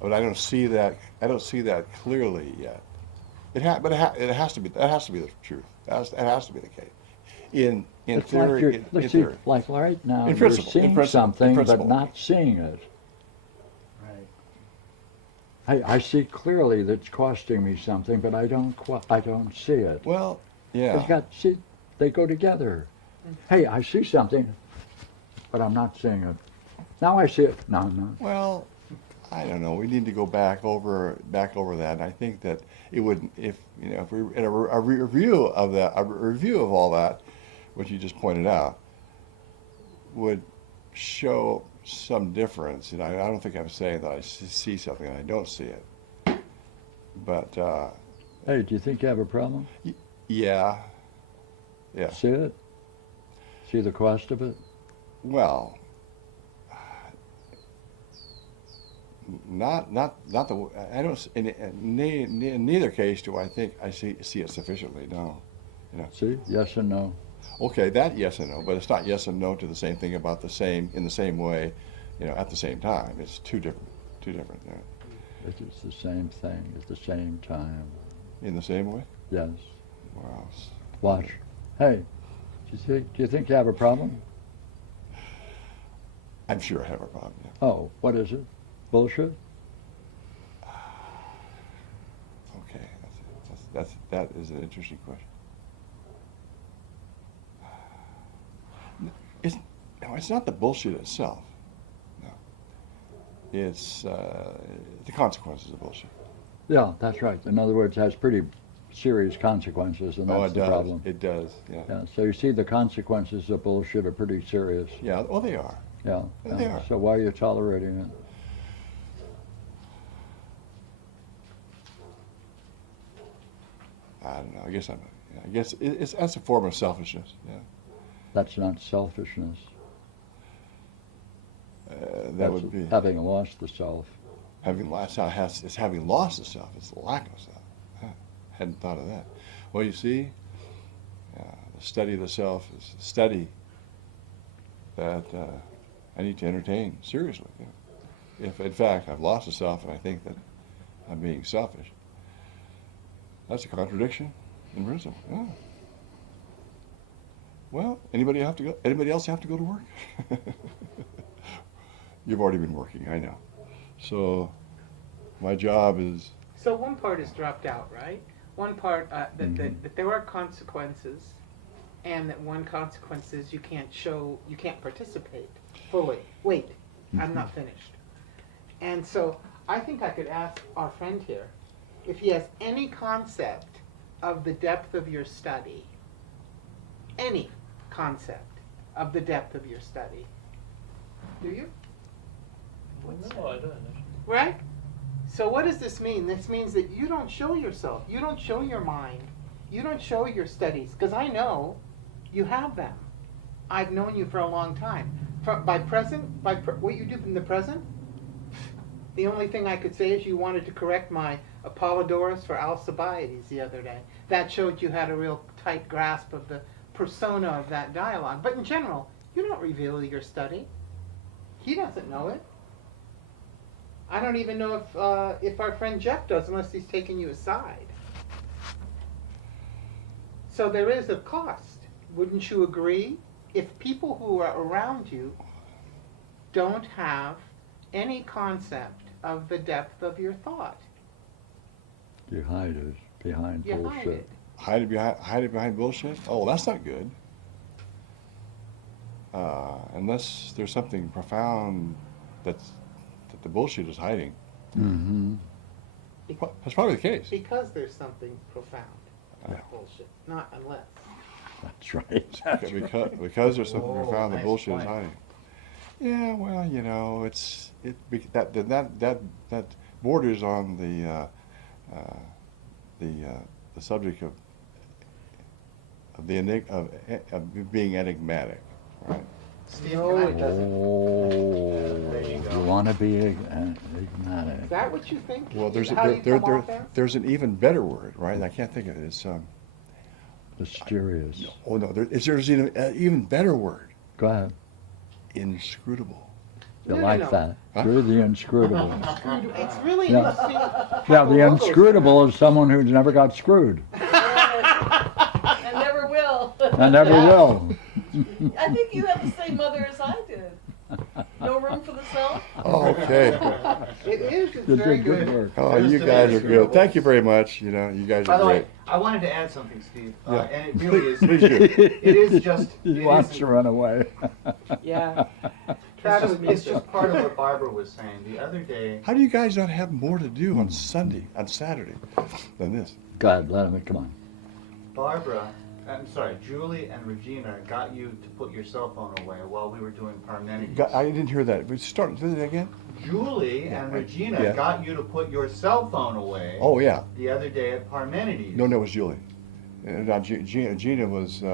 but I don't see that. I don't see that clearly yet. It has to be. That has to be the truth. That has to be the case. In It's theory, like you're, in let's see, theory. like right now, In you're principle, in seeing principle, in something but principle. not seeing it. I see clearly that it's costing me something, but I don't see it. Well, It's yeah. they go together. Hey, I see something, but I'm not seeing it. Now I see it. No, I'm not. Well, I don't know. We need to go back over that, and I think that it would, if we in a review of that, a review of all that, what you just pointed out, would show some difference. And I don't think I'm saying that I see something and I don't see it. But Hey, do you think you have a problem? yeah. See it? See the cost of it? Well, not the. I don't. In neither case do I think I see it sufficiently. No. See? Yes and no. Okay, that yes and no, but it's not yes and no to the same thing about the same in the same way, at the same time. It's two different. It is the same thing at the same time. In the same way. Yes. Wow. Watch. Hey, do you think you have a problem? I'm sure I have a problem. Yeah. Oh, what is it? Bullshit? Okay, that is an interesting question. It's not the bullshit itself. No. It's the consequences of bullshit. Yeah, that's right. In other words, it has pretty serious consequences, and that's it the does. problem. It does. Yeah. Yeah, so you see the consequences of bullshit are pretty serious. Yeah. Well, they are. Yeah. They are. So why are you tolerating it? I don't know. I guess that's a form of selfishness. Yeah. That's not selfishness. That That's would be having lost the self. having lost. It's having lost the self. It's the lack of self. Huh. Hadn't thought of that. Well, you see, the study of the self is a study that I need to entertain seriously. If in fact I've lost the self and I think that I'm being selfish, that's a contradiction in principle. Yeah. Well, anybody else have to go to work? You've already been working, I know. So my job is. So one part is dropped out, right? One part that there are consequences and that one consequence is you can't participate fully. Wait, I'm not finished. And so I think I could ask our friend here if he has any concept of the depth of your study. Any concept of the depth of your study. Do you? No, I don't actually. Right? So what does this mean? This means that you don't show yourself. You don't show your mind. You don't show your studies. Because I know you have them. I've known you for a long time. What you do in the present, the only thing I could say is you wanted to correct my Apollodorus for Alcibiades the other day. That showed you had a real tight grasp of the persona of that dialogue. But in general, you don't reveal your study. He doesn't know it. I don't even know if our friend Jeff does, unless he's taking you aside. So there is a cost. Wouldn't you agree? If people who are around you don't have any concept of the depth of your thought, You hide it behind you bullshit. hide it. Hide it behind bullshit? Oh, that's not good. Unless there's something profound that the bullshit is hiding. Mm-hmm. That's probably the case. Because there's something profound. Bullshit. Not unless. That's right. Because there's something Oh, profound, the nice bullshit is point. hiding. Yeah, well, you know, that borders on the subject of being enigmatic, right? Steve, No, can I- it doesn't. Oh, There you go. you want to be Is enigmatic. that what you think? Well, How do you come off as? there's an even better word, right? I can't think of it. It's Mysterious. oh no, there's an even better word. Go ahead. Inscrutable. You No, like no. that. Huh? You're the inscrutable. It's really Yeah. interesting. Yeah, the logos inscrutable is someone who's never got screwed. I never will. And never will. I think you have the same mother as I did. No room for the self? Okay. It is. It's You very did good good. work. Oh, Here's you to guys the are good. Thank you inscrutables. very much. You know, you guys By are the great. way, I wanted to add something, Steve, Yeah. and it really is. Please do. It is just. He it wants is- to run away. Yeah. It's just part of what Barbara was saying. The other day, How do you guys not have more to do on Saturday, than this? God, let him, come on. Julie and Regina got you to put your cell phone away while we were doing Parmenides. I didn't hear that. We start do that again. Julie Yeah, and I- Regina yeah. got you to put your cell phone away Oh yeah. the other day at Parmenides. No, it was Julie. Gina was. We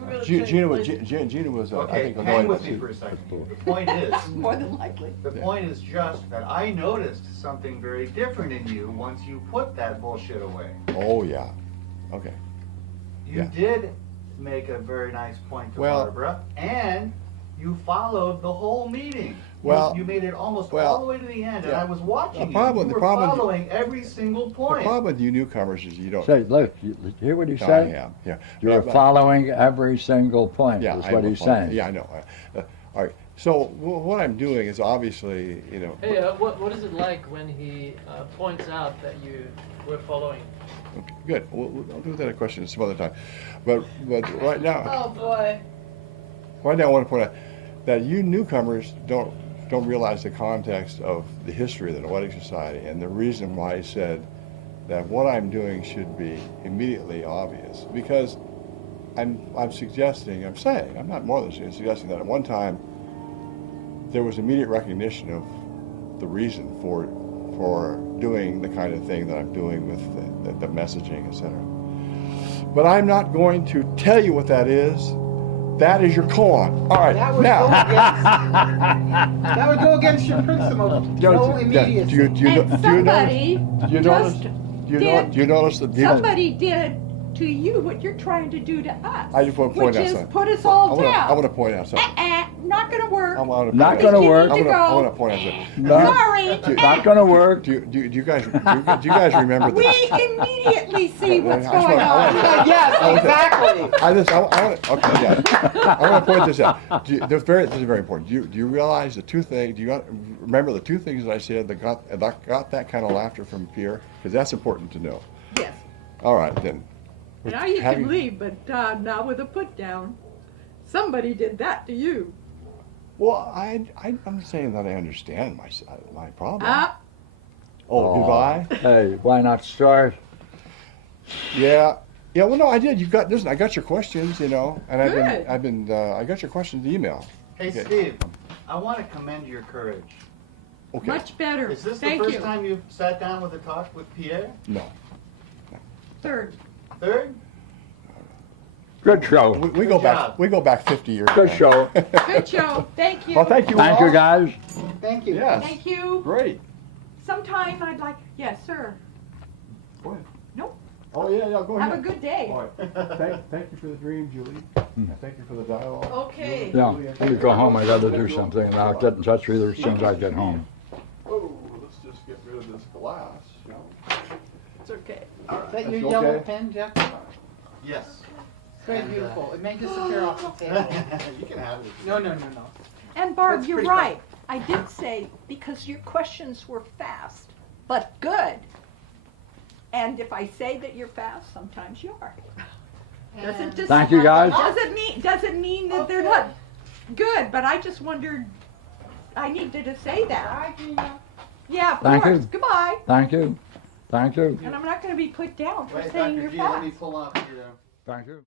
were gonna Gina change was. places. Gina was. I Okay, think hang annoyed with with me you. for a second. The point is, More than likely. the point is just that I noticed something very different in you once you put that bullshit away. Oh yeah. Okay. You Yeah. did make a very nice point to Well- Barbara, and you followed the whole meeting. Well- you made it almost well, all the way to the end, and yeah. I was watching The problem- you. You the were problem- following every single The point. problem with you newcomers is you don't. Say, look, you hear what he I said? am. Yeah. You're But- following every single point, Yeah, is I what will he's follow- saying. Yeah, I know. All right. So what I'm doing is obviously, Hey, what is it like when he points out that you were following? good. I'll do that a question some other time. But right now, Oh, boy. I want to point out that you newcomers don't realize the context of the history of the Noetic Society and the reason why I said that what I'm doing should be immediately obvious. Because I'm saying, I'm not more than suggesting that at one time there was immediate recognition of the reason for doing the kind of thing that I'm doing with the messaging, etc. But I'm not going to tell you what that is. That is your koan. All right, That would now. that would go against your principle of no immediacy. Do you And somebody notice? just Do you notice that? somebody did to you what you're trying to do to us. I just want to point which out is something. put us all down. I want to point out something. Not gonna work. Not gonna work. You need to I go. want to point out something. No, Sorry. not gonna work. Do you guys remember We this? immediately see what's I just going wanna- on. Yes, exactly. Okay, yeah. I want to point this out. This is very important. Do you realize the two things? Remember the two things that I said that got that kind of laughter from Pierre? Because that's important to know. Yes. All right, then. Now you having- can leave, but not with a put down. Somebody did that to you. Well, I'm saying that I understand my problem. Ah, Oh, did I? Hey, why not start? Yeah. Yeah, well, no, I did. Listen, I got your questions, and Good. I got your questions in the email. Hey, Okay. Steve, I want to commend your courage. Okay. much better. Is this Thank the first you. time you've sat down with a talk with Pierre? No. Third. Third? Good show. We go Good back. job. We go back 50 years. Good back. show. Good show. Thank you. Well, thank you. Thank all. you, guys. Thank you. Yes. Thank you. Great. Sometime I'd like. Yes, sir. Go ahead. Nope. Oh yeah, go ahead. Have a good day. All right. Thank you for the dream, Julie. Thank you for the dialogue. Okay. Yeah, let me go home. I gotta do something, and I'll get in touch with you as soon as I get home. Oh, let's just get rid of this glass. It's okay. Is that your That's yellow okay. pen, Jeff? Yes. It's very beautiful. It may disappear off the table. You can have it. No. And Barb, That's you're pretty right. I did say because your questions were fast, but good. And if I say that you're fast, sometimes you are. Doesn't just Thank you, guys. doesn't mean that they're not good. But I just wondered. I needed to say that. Bye, Gina. Yeah, of Thank course. you. Goodbye. Thank you. Thank you. And I'm not going to be put down for Wait, saying Dr. you're G, fast. let me pull up your Thank you.